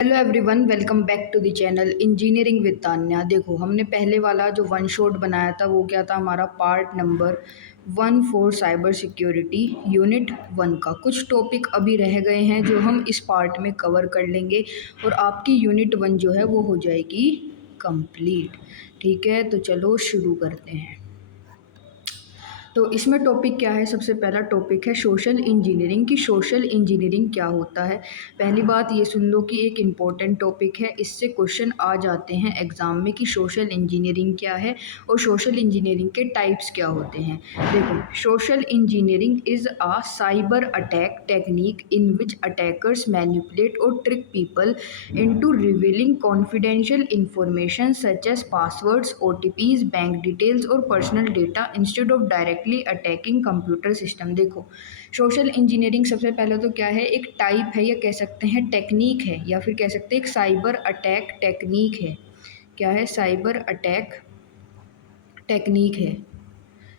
Hello everyone, welcome back to the channel engineering with Tanya. देखो, हमने पहले वाला जो वन शॉट बनाया था वो क्या था, हमारा part number 1 for cyber security unit 1 का। कुछ टॉपिक अभी रह गए हैं जो हम इस पार्ट में कवर कर लेंगे और आपकी यूनिट 1 जो है वो हो जाएगी कंप्लीट। ठीक है, तो चलो शुरू करते हैं। तो इसमें टॉपिक क्या है, सबसे पहला टॉपिक है सोशल इंजीनियरिंग की। सोशल इंजीनियरिंग क्या होता है, पहली बात ये सुन लो कि एक इम्पॉर्टेंट टॉपिक है, इससे क्वेश्चन आ जाते हैं एग्जाम में कि सोशल इंजीनियरिंग क्या है और सोशल इंजीनियरिंग के टाइप्स क्या होते हैं। देखो, social engineering is a cyber attack technique in which attackers manipulate और trick people into revealing confidential information such as passwords, OTPs, bank details और personal data instead of directly attacking computer system. देखो, social engineering सबसे पहले तो क्या है, एक type है या कह सकते हैं टेक्निक है, या फिर कह सकते हैं एक साइबर अटैक टेक्निक है। क्या है, साइबर अटैक टेक्निक है।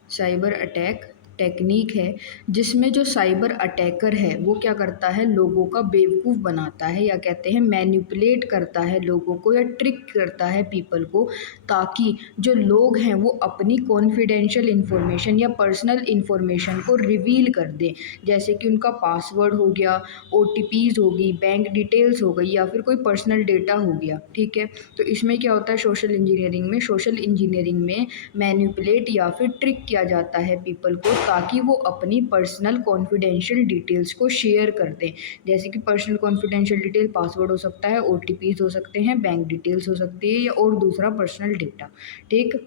साइबर अटैक टेक्निक है जिसमें जो साइबर अटैकर है वो क्या करता है, लोगों का बेवकूफ़ बनाता है या कहते हैं मैनिपुलेट करता है लोगों को या ट्रिक करता है पीपल को, ताकि जो लोग हैं वो अपनी कॉन्फिडेंशियल इन्फॉर्मेशन या पर्सनल इन्फॉर्मेशन को रिवील कर दें। जैसे कि उनका पासवर्ड हो गया, OTPs होगी, बैंक डिटेल्स हो गई या फिर कोई पर्सनल डेटा हो गया। ठीक है, तो इसमें क्या होता है, सोशल इंजीनियरिंग में मैनिपुलेट या फिर ट्रिक किया जाता है पीपल को, ताकि वो अपनी पर्सनल कॉन्फिडेंशियल डिटेल्स को शेयर कर दें। जैसे कि पर्सनल कॉन्फिडेंशियल डिटेल पासवर्ड हो सकता है, OTPs हो सकते हैं, बैंक डिटेल्स हो सकती है या और दूसरा पर्सनल डेटा। ठीक,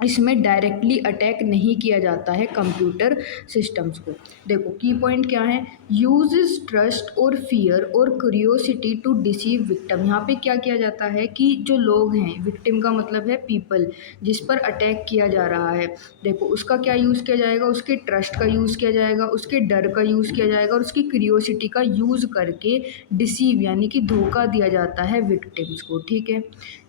इसमें डायरेक्टली अटैक नहीं किया जाता है कंप्यूटर सिस्टम्स को। देखो, की पॉइंट क्या है, यूजेस ट्रस्ट और फियर और क्यूरियोसिटी टू डिसीव विक्टिम। यहाँ पे क्या किया जाता है कि जो लोग हैं, विक्टिम का मतलब है पीपल जिस पर अटैक किया जा रहा है, देखो उसका क्या यूज़ किया जाएगा, उसके ट्रस्ट का यूज़ किया जाएगा, उसके डर का यूज़ किया जाएगा और उसकी क्यूरियोसिटी का यूज़ करके डिसीव यानी कि धोखा दिया जाता है विक्टिम्स को। ठीक है,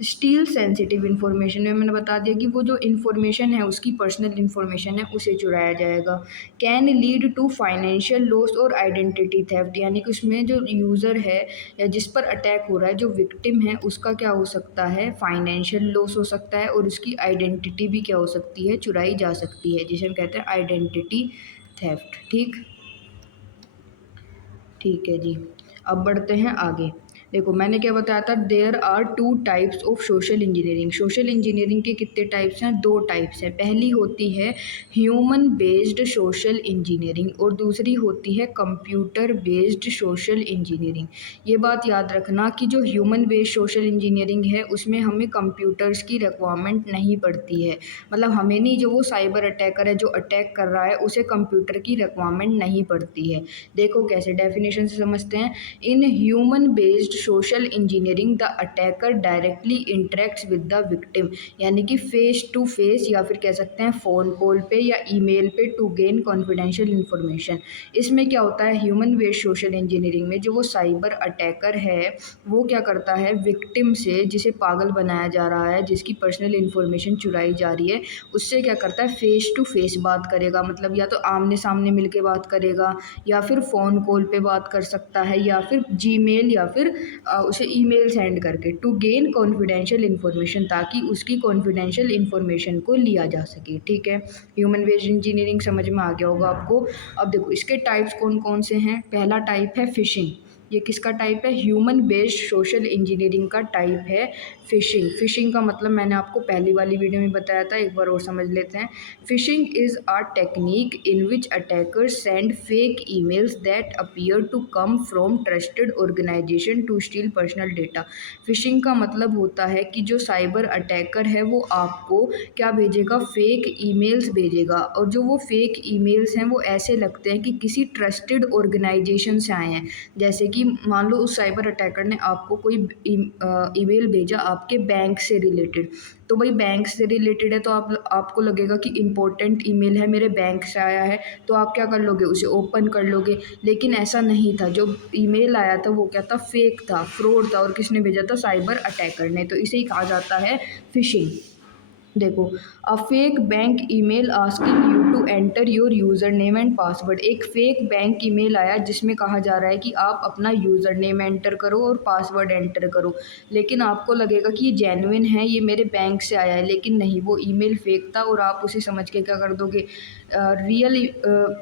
स्टील सेंसिटिव इन्फॉर्मेशन में मैंने बता दिया कि वो जो इन्फॉर्मेशन है उसकी पर्सनल इन्फॉर्मेशन है उसे चुराया जाएगा। Can lead to financial loss और आइडेंटिटी थेफ्ट, यानी कि उसमें जो यूज़र है या जिस पर अटैक हो रहा है, जो विक्टिम है, उसका क्या हो सकता है, फाइनेंशियल लॉस हो सकता है और उसकी आइडेंटिटी भी क्या हो सकती है, चुराई जा सकती है, जिसे हम कहते हैं आइडेंटिटी थेफ्ट। ठीक, ठीक है जी, अब बढ़ते हैं आगे। देखो, मैंने क्या बताया था, there are 2 types of social engineering. Social engineering के कितने टाइप्स हैं, 2 टाइप्स हैं। पहली होती है ह्यूमन बेस्ड सोशल इंजीनियरिंग और दूसरी होती है कंप्यूटर बेस्ड सोशल इंजीनियरिंग। ये बात याद रखना कि जो ह्यूमन बेस्ड सोशल इंजीनियरिंग है उसमें हमें कंप्यूटर्स की रिक्वायरमेंट नहीं पड़ती है, मतलब हमें नहीं, जो वो साइबर अटैकर है जो अटैक कर रहा है उसे कंप्यूटर की रिक्वायरमेंट नहीं पड़ती है। देखो कैसे, डेफिनेशन से समझते हैं। In human based social engineering the attacker directly interacts with the victim, यानी कि फेस टू फेस या फिर कह सकते हैं फ़ोन कॉल पे या ईमेल पे, टू गेन कॉन्फिडेंशियल इन्फॉर्मेशन। इसमें क्या होता है, ह्यूमन बेस्ड सोशल इंजीनियरिंग में जो वो साइबर अटैकर है वो क्या करता है, विक्टिम से, जिसे पागल बनाया जा रहा है, जिसकी पर्सनल इन्फॉर्मेशन चुराई जा रही है, उससे क्या करता है, फेस टू फेस बात करेगा, मतलब या तो आमने सामने मिल के बात करेगा या फिर फ़ोन कॉल पे बात कर सकता है या फिर जीमेल या फिर उसे ईमेल सेंड करके, टू गेन कॉन्फिडेंशियल इन्फॉर्मेशन, ताकि उसकी कॉन्फिडेंशियल इन्फॉर्मेशन को लिया जा सके। ठीक है, ह्यूमन बेस्ड इंजीनियरिंग समझ में आ गया होगा आपको। अब देखो इसके टाइप्स कौन कौन से हैं। पहला टाइप है फिशिंग। ये किसका टाइप है, ह्यूमन बेस्ड सोशल इंजीनियरिंग का टाइप है फिशिंग। फिशिंग का मतलब मैंने आपको पहली वाली वीडियो में बताया था, एक बार और समझ लेते हैं। Phishing is a technique in which attackers send fake emails that appear to come from trusted organisation to steal personal data. Phishing का मतलब होता है कि जो साइबर अटैकर है वो आपको क्या भेजेगा, फेक ईमेल्स भेजेगा, और जो वो फेक ईमेल्स हैं वो ऐसे लगते हैं कि किसी ट्रस्टेड ऑर्गेनाइजेशन से आए हैं। जैसे कि मान लो उस साइबर अटैकर ने आपको कोई ईमेल भेजा आपके बैंक से रिलेटेड, तो भाई बैंक से रिलेटेड है तो आपको लगेगा कि इम्पोर्टेंट ईमेल है, मेरे बैंक से आया है, तो आप क्या कर लोगे, उसे ओपन कर लोगे। लेकिन ऐसा नहीं था, जो ईमेल आया था वो क्या था, फेक था, फ्रॉड था, और किसने भेजा था, साइबर अटैकर ने। तो इसे ही कहा जाता है फिशिंग। देखो, a fake bank email asking you to enter your user name and password. एक फेक बैंक ईमेल आया जिसमें कहा जा रहा है कि आप अपना यूज़र नेम एंटर करो और पासवर्ड एंटर करो, लेकिन आपको लगेगा कि ये जेन्युइन है, ये मेरे बैंक से आया है, लेकिन नहीं, वो ईमेल फेक था और आप उसे समझ के क्या कर दोगे, रियल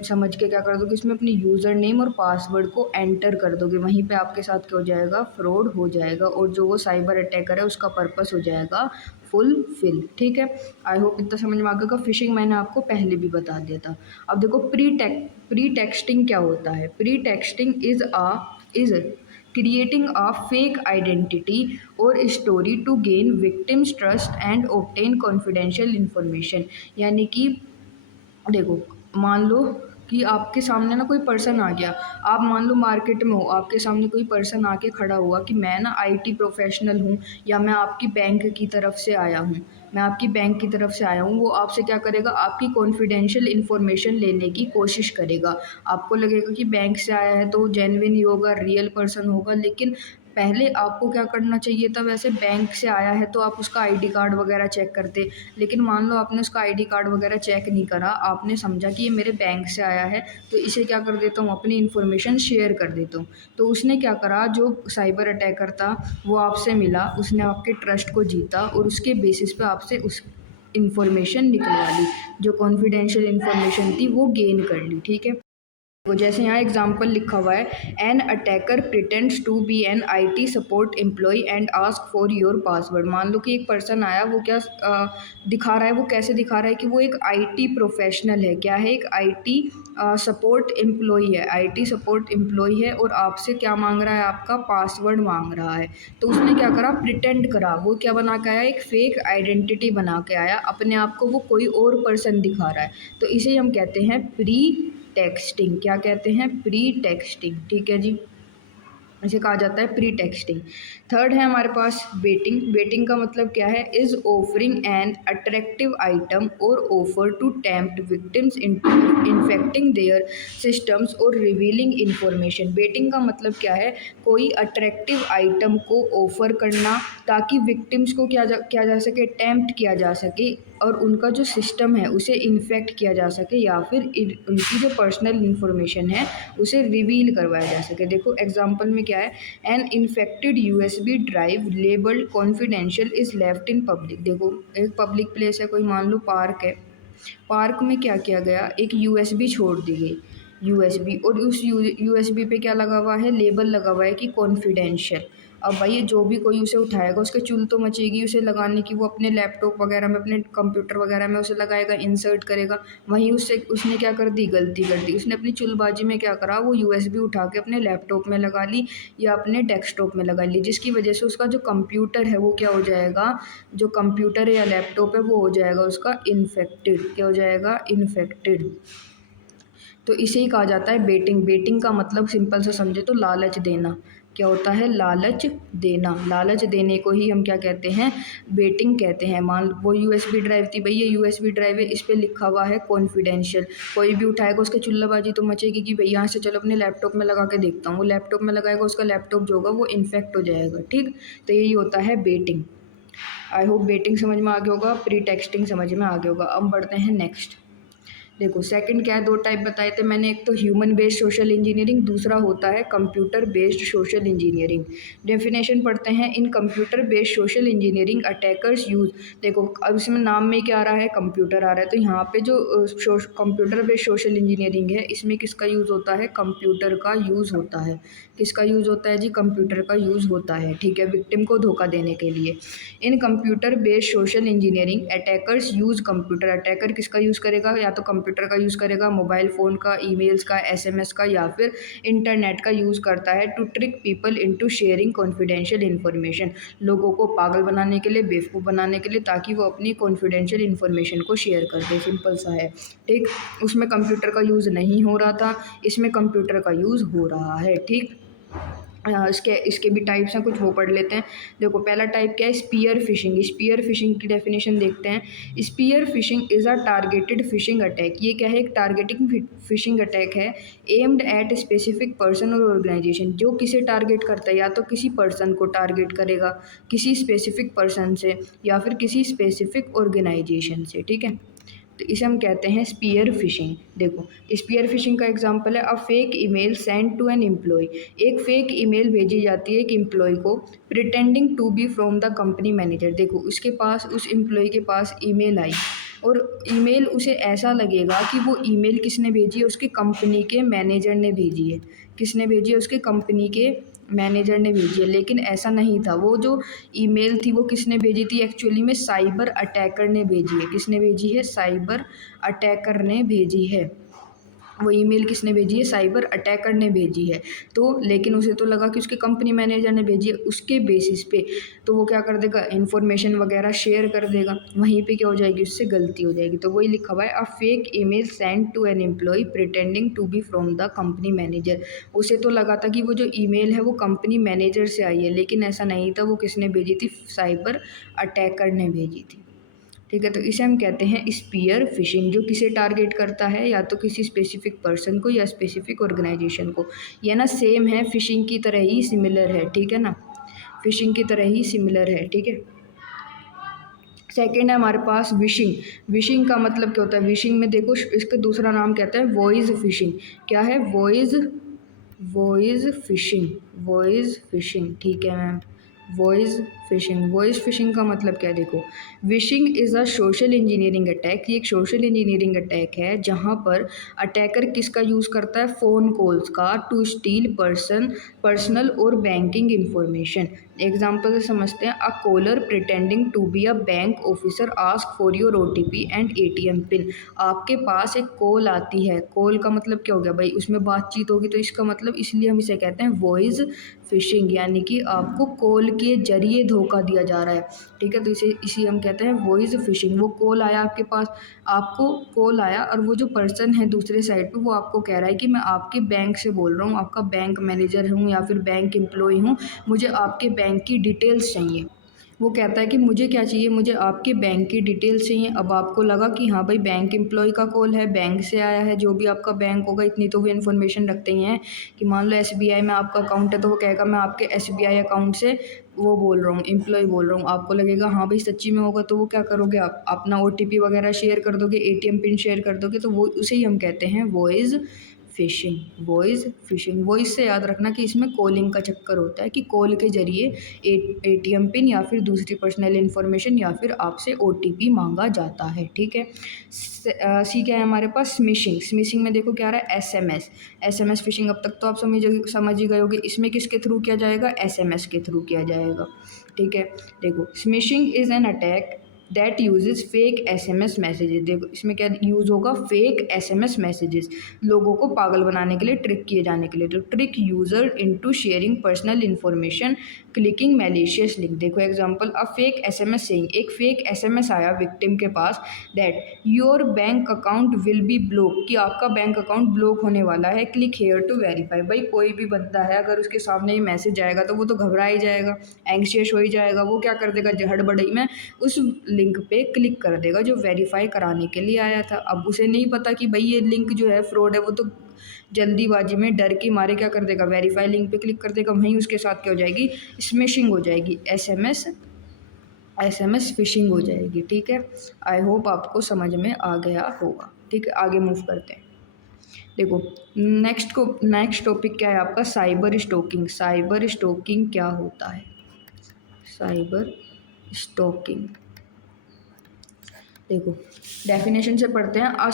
समझ के क्या कर दोगे, इसमें अपने यूज़र नेम और पासवर्ड को एंटर कर दोगे। वहीं पे आपके साथ क्या हो जाएगा, फ्रॉड हो जाएगा और जो वो साइबर अटैकर है उसका पर्पस हो जाएगा फुलफिल। ठीक है, आई होप इतना समझ में आ गया। फिशिंग मैंने आपको पहले भी बता दिया था। अब देखो प्री टेक्सटिंग क्या होता है। Pretexting is creating a fake identity और story to gain victims trust and obtain confidential information. यानी कि देखो, मान लो कि आपके सामने ना कोई पर्सन आ गया, आप मान लो मार्केट में हो, आपके सामने कोई पर्सन आके खड़ा हुआ कि मैं ना आईटी प्रोफेशनल हूँ या मैं आपकी बैंक की तरफ से आया हूँ, मैं आपकी बैंक की तरफ से आया हूँ। वो आपसे क्या करेगा, आपकी कॉन्फिडेंशियल इन्फॉर्मेशन लेने की कोशिश करेगा। आपको लगेगा कि बैंक से आया है तो जेन्युइन ही होगा, रियल पर्सन होगा, लेकिन पहले आपको क्या करना चाहिए था, वैसे बैंक से आया है तो आप उसका आईडी कार्ड वगैरह चेक करते, लेकिन मान लो आपने उसका आईडी कार्ड वगैरह चेक नहीं करा, आपने समझा कि ये मेरे बैंक से आया है तो इसे क्या कर देता हूँ, अपनी इन्फॉर्मेशन शेयर कर देता हूँ। तो उसने क्या करा, जो साइबर अटैकर था वो आपसे मिला, उसने आपके ट्रस्ट को जीता और उसके बेसिस पे आपसे उस इन्फॉर्मेशन निकलवा ली, जो कॉन्फिडेंशियल इन्फॉर्मेशन थी वो गेन कर ली। ठीक है, तो जैसे यहाँ एग्जाम्पल लिखा हुआ है, an attacker pretends to be an IT support employee and ask for your password. मान लो कि एक पर्सन आया, वो क्या दिखा रहा है, वो कैसे दिखा रहा है कि वो एक आईटी प्रोफेशनल है, क्या है, एक आईटी सपोर्ट एम्प्लॉय है, आईटी सपोर्ट एम्प्लॉय है और आपसे क्या मांग रहा है, आपका पासवर्ड मांग रहा है। तो उसने क्या करा, प्रिटेंड करा, वो क्या बना के आया, एक फेक आइडेंटिटी बना के आया, अपने आप को वो कोई और पर्सन दिखा रहा है। तो इसे हम कहते हैं प्री टेक्सटिंग। क्या कहते हैं, प्री टेक्सटिंग। ठीक है जी, इसे कहा जाता है प्री टेक्सटिंग। थर्ड है हमारे पास बेटिंग। बेटिंग का मतलब क्या है, is offering an attractive item और offer to tempt victims into infecting their systems और रिवीलिंग इंफॉर्मेशन। बेटिंग का मतलब क्या है, कोई अट्रैक्टिव आइटम को ऑफर करना ताकि विक्टिम्स को किया जा सके, टेम्प्ट किया जा सके और उनका जो सिस्टम है उसे इन्फेक्ट किया जा सके, या फिर उनकी जो पर्सनल इन्फॉर्मेशन है उसे रिवील करवाया जा सके। देखो एग्जांपल में क्या है, an infected USB drive labelled confidential is left in public. देखो एक पब्लिक प्लेस है, कोई मान लो पार्क है, पार्क में क्या किया गया, एक यूएसबी छोड़ दी गई, यूएसबी, और उस यूएसबी पे क्या लगा हुआ है, लेबल लगा हुआ है कि कॉन्फिडेंशियल। अब भाई जो भी कोई उसे उठाएगा उसके चुल तो मचेगी उसे लगाने की, वो अपने लैपटॉप वगैरह में, अपने कंप्यूटर वगैरह में उसे लगाएगा, इंसर्ट करेगा। वहीं उससे उसने क्या कर दी, गलती कर दी, उसने अपनी चुलबाजी में क्या करा, वो यूएसबी उठा के अपने लैपटॉप में लगा ली या अपने डेस्कटॉप में लगा ली, जिसकी वजह से उसका जो कंप्यूटर है वो क्या हो जाएगा, जो कंप्यूटर है या लैपटॉप है वो हो जाएगा उसका इन्फेक्टेड। क्या हो जाएगा, इन्फेक्टेड। तो इसे ही कहा जाता है बेटिंग। बेटिंग का मतलब सिंपल से समझे तो लालच देना। क्या होता है, लालच देना। लालच देने को ही हम क्या कहते हैं, बेटिंग कहते हैं। मान वो यूएसबी ड्राइव थी, भई ये यूएसबी ड्राइव है, इस पे लिखा हुआ है कॉन्फिडेंशियल, कोई भी उठाएगा उसके चुल्लाबाजी तो मचेगी कि भई यहाँ से चलो अपने लैपटॉप में लगा के देखता हूँ, वो लैपटॉप में लगाएगा, उसका लैपटॉप जो होगा वो इन्फेक्ट हो जाएगा। ठीक, तो यही होता है बेटिंग। आई होप बेटिंग समझ में आ गया होगा, प्री टेक्सटिंग समझ में आ गया होगा। अब बढ़ते हैं नेक्स्ट। देखो सेकंड क्या है, दो टाइप बताए थे मैंने, एक तो ह्यूमन बेस्ड सोशल इंजीनियरिंग, दूसरा होता है computer based social engineering. Definition पढ़ते हैं, इन computer based social engineering attackers use. देखो अब इसमें नाम में क्या आ रहा है, कंप्यूटर आ रहा है, तो यहाँ पे जो कंप्यूटर बेस्ड सोशल इंजीनियरिंग है इसमें किसका यूज़ होता है, कंप्यूटर का यूज़ होता है। किसका यूज़ होता है जी, कंप्यूटर का यूज़ होता है। ठीक है, विक्टिम को धोखा देने के लिए। In computer based social engineering attackers use computer. अटैकर किसका यूज़ करेगा, या तो कंप्यूटर का यूज़ करेगा, मोबाइल फ़ोन का, ईमेल्स का, एसएमएस का, या फिर इंटरनेट का यूज़ करता है to trick people into sharing confidential information. लोगों को पागल बनाने के लिए, बेवकूफ़ बनाने के लिए, ताकि वो अपनी कॉन्फिडेंशियल इन्फॉर्मेशन को शेयर कर दे। सिंपल सा है। ठीक, उसमें कंप्यूटर का यूज़ नहीं हो रहा था, इसमें कंप्यूटर का यूज़ हो रहा है। ठीक, इसके इसके भी टाइप्स हैं कुछ, वो पढ़ लेते हैं। देखो पहला टाइप क्या है, स्पीयर फिशिंग। स्पीयर फिशिंग की डेफिनेशन देखते हैं। Spear phishing is a targeted phishing attack. ये क्या है, एक टारगेटिंग फिशिंग अटैक है एम्ड एट स्पेसिफिक पर्सन और ऑर्गेनाइजेशन। जो किसे टारगेट करता है, या तो किसी पर्सन को टारगेट करेगा, किसी स्पेसिफिक पर्सन से, या फिर किसी स्पेसिफिक ऑर्गेनाइजेशन से, ठीक है। तो इसे हम कहते हैं स्पीयर फिशिंग। देखो स्पीयर फिशिंग का एग्जांपल है a fake email send to an employee. एक फेक ईमेल भेजी जाती है एक एम्प्लॉय को, pretending to be from the company manager. देखो उसके पास, उस एम्प्लॉय के पास ईमेल आई, और ईमेल उसे ऐसा लगेगा कि वो ईमेल किसने भेजी है, उसकी कंपनी के मैनेजर ने भेजी है। किसने भेजी है, उसके कंपनी के मैनेजर ने भेजी है। लेकिन ऐसा नहीं था, वो जो ईमेल थी वो किसने भेजी थी, एक्चुअली में साइबर अटैकर ने भेजी है। किसने भेजी है, साइबर अटैकर ने भेजी है। वो ईमेल किसने भेजी है, साइबर अटैकर ने भेजी है। तो लेकिन उसे तो लगा कि उसके कंपनी मैनेजर ने भेजी है, उसके बेसिस पे तो वो क्या कर देगा, इन्फॉर्मेशन वगैरह शेयर कर देगा। वहीं पे क्या हो जाएगी, उससे गलती हो जाएगी। तो वही लिखा हुआ है a fake email send to an employee pretending to be from the company manager. उसे तो लगा था कि वो जो ईमेल है वो कंपनी मैनेजर से आई है, लेकिन ऐसा नहीं था, वो किसने भेजी थी, साइबर अटैकर ने भेजी थी, ठीक है। तो इसे हम कहते हैं स्पीयर फिशिंग, जो किसे टारगेट करता है, या तो किसी स्पेसिफिक पर्सन को या स्पेसिफिक ऑर्गेनाइजेशन को। ये ना सेम है, फिशिंग की तरह ही सिमिलर है, ठीक है ना, फिशिंग की तरह ही सिमिलर है, ठीक है। सेकेंड है हमारे पास विशिंग। विशिंग का मतलब क्या होता है, विशिंग में देखो इसका दूसरा नाम कहता है वॉइस फिशिंग। क्या है, voice, voice fishing, voice fishing, ठीक है ma'am. Voice fishing, voice fishing का मतलब क्या है, देखो wishing is a social engineering attack. ये एक सोशल इंजीनियरिंग अटैक है जहाँ पर अटैकर किसका यूज़ करता है, फ़ोन कॉल्स का, टू स्टील पर्सनल और बैंकिंग इंफॉर्मेशन। एग्जाम्पल से समझते हैं, a caller pretending to be a bank officer ask for your OTP and ATM pin. आपके पास एक कॉल आती है, कॉल का मतलब क्या हो गया भाई, उसमें बातचीत होगी, तो इसका मतलब इसलिए हम इसे कहते हैं वॉइस फिशिंग, यानी कि आपको कॉल के जरिए धोखा दिया जा रहा है, ठीक है। तो इसी हम कहते हैं वॉइस फिशिंग। वो कॉल आया आपके पास, आपको कॉल आया, और वो जो पर्सन है दूसरे साइड पे वो आपको कह रहा है कि मैं आपके बैंक से बोल रहा हूँ, आपका बैंक मैनेजर हूँ या फिर बैंक एम्प्लॉय हूँ, मुझे आपके बैंक की डिटेल्स चाहिए। वो कहता है कि मुझे क्या चाहिए, मुझे आपके बैंक की डिटेल्स चाहिए। अब आपको लगा कि हाँ भाई बैंक एम्प्लॉय का कॉल है, बैंक से आया है, जो भी आपका बैंक होगा इतनी तो वो इन्फॉर्मेशन रखते ही हैं कि मान लो SBI में आपका अकाउंट है, तो वो कहेगा मैं आपके SBI अकाउंट से वो बोल रहा हूँ, एम्प्लॉय बोल रहा हूँ। आपको लगेगा हाँ भाई सच्ची में होगा, तो वो क्या करोगे, आप अपना OTP वगैरह शेयर कर दोगे, ATM पिन शेयर कर दोगे। तो वो उसे ही हम कहते हैं voice fishing, voice fishing. Voice से याद रखना कि इसमें कॉलिंग का चक्कर होता है, कि कॉल के जरिए ATM पिन या फिर दूसरी पर्सनल इन्फॉर्मेशन या फिर आपसे OTP मांगा जाता है, ठीक है। सी क्या है हमारे पास, स्मिशिंग। स्मिशिंग में देखो क्या आ रहा है, SMS फिशिंग। अब तक तो आप समझ ही गए होगे, इसमें किसके थ्रू किया जाएगा, SMS के थ्रू किया जाएगा, ठीक है। देखो smishing is an attack that uses fake SMS messages. देखो इसमें क्या यूज़ होगा, फेक SMS मैसेजेस, लोगों को पागल बनाने के लिए, ट्रिक किए जाने के लिए। तो trick user into sharing personal information, clicking malicious link. देखो example, a fake SMS saying, एक फेक SMS आया विक्टिम के पास, that your bank account will be block, कि आपका बैंक अकाउंट ब्लॉक होने वाला है, क्लिक हेयर टू वेरीफाई। भाई कोई भी बंदा है अगर उसके सामने ये मैसेज आएगा तो वो तो घबरा ही जाएगा, एंग्शियस हो ही जाएगा। वो क्या कर देगा, हड़बड़ी में उस लिंक पे क्लिक कर देगा जो वेरीफाई कराने के लिए आया था। अब उसे नहीं पता कि भाई ये लिंक जो है फ्रॉड है, वो तो जल्दीबाजी में डर के मारे क्या कर देगा, वेरीफाई लिंक पे क्लिक कर देगा। वहीं उसके साथ क्या हो जाएगी, स्मिशिंग हो जाएगी, SMS फिशिंग हो जाएगी, ठीक है। आई होप आपको समझ में आ गया होगा, ठीक है। आगे मूव करते हैं। देखो नेक्स्ट टॉपिक क्या है आपका, साइबर स्टॉकिंग। साइबर स्टॉकिंग क्या होता है, साइबर स्टॉकिंग, देखो डेफिनेशन से पढ़ते हैं।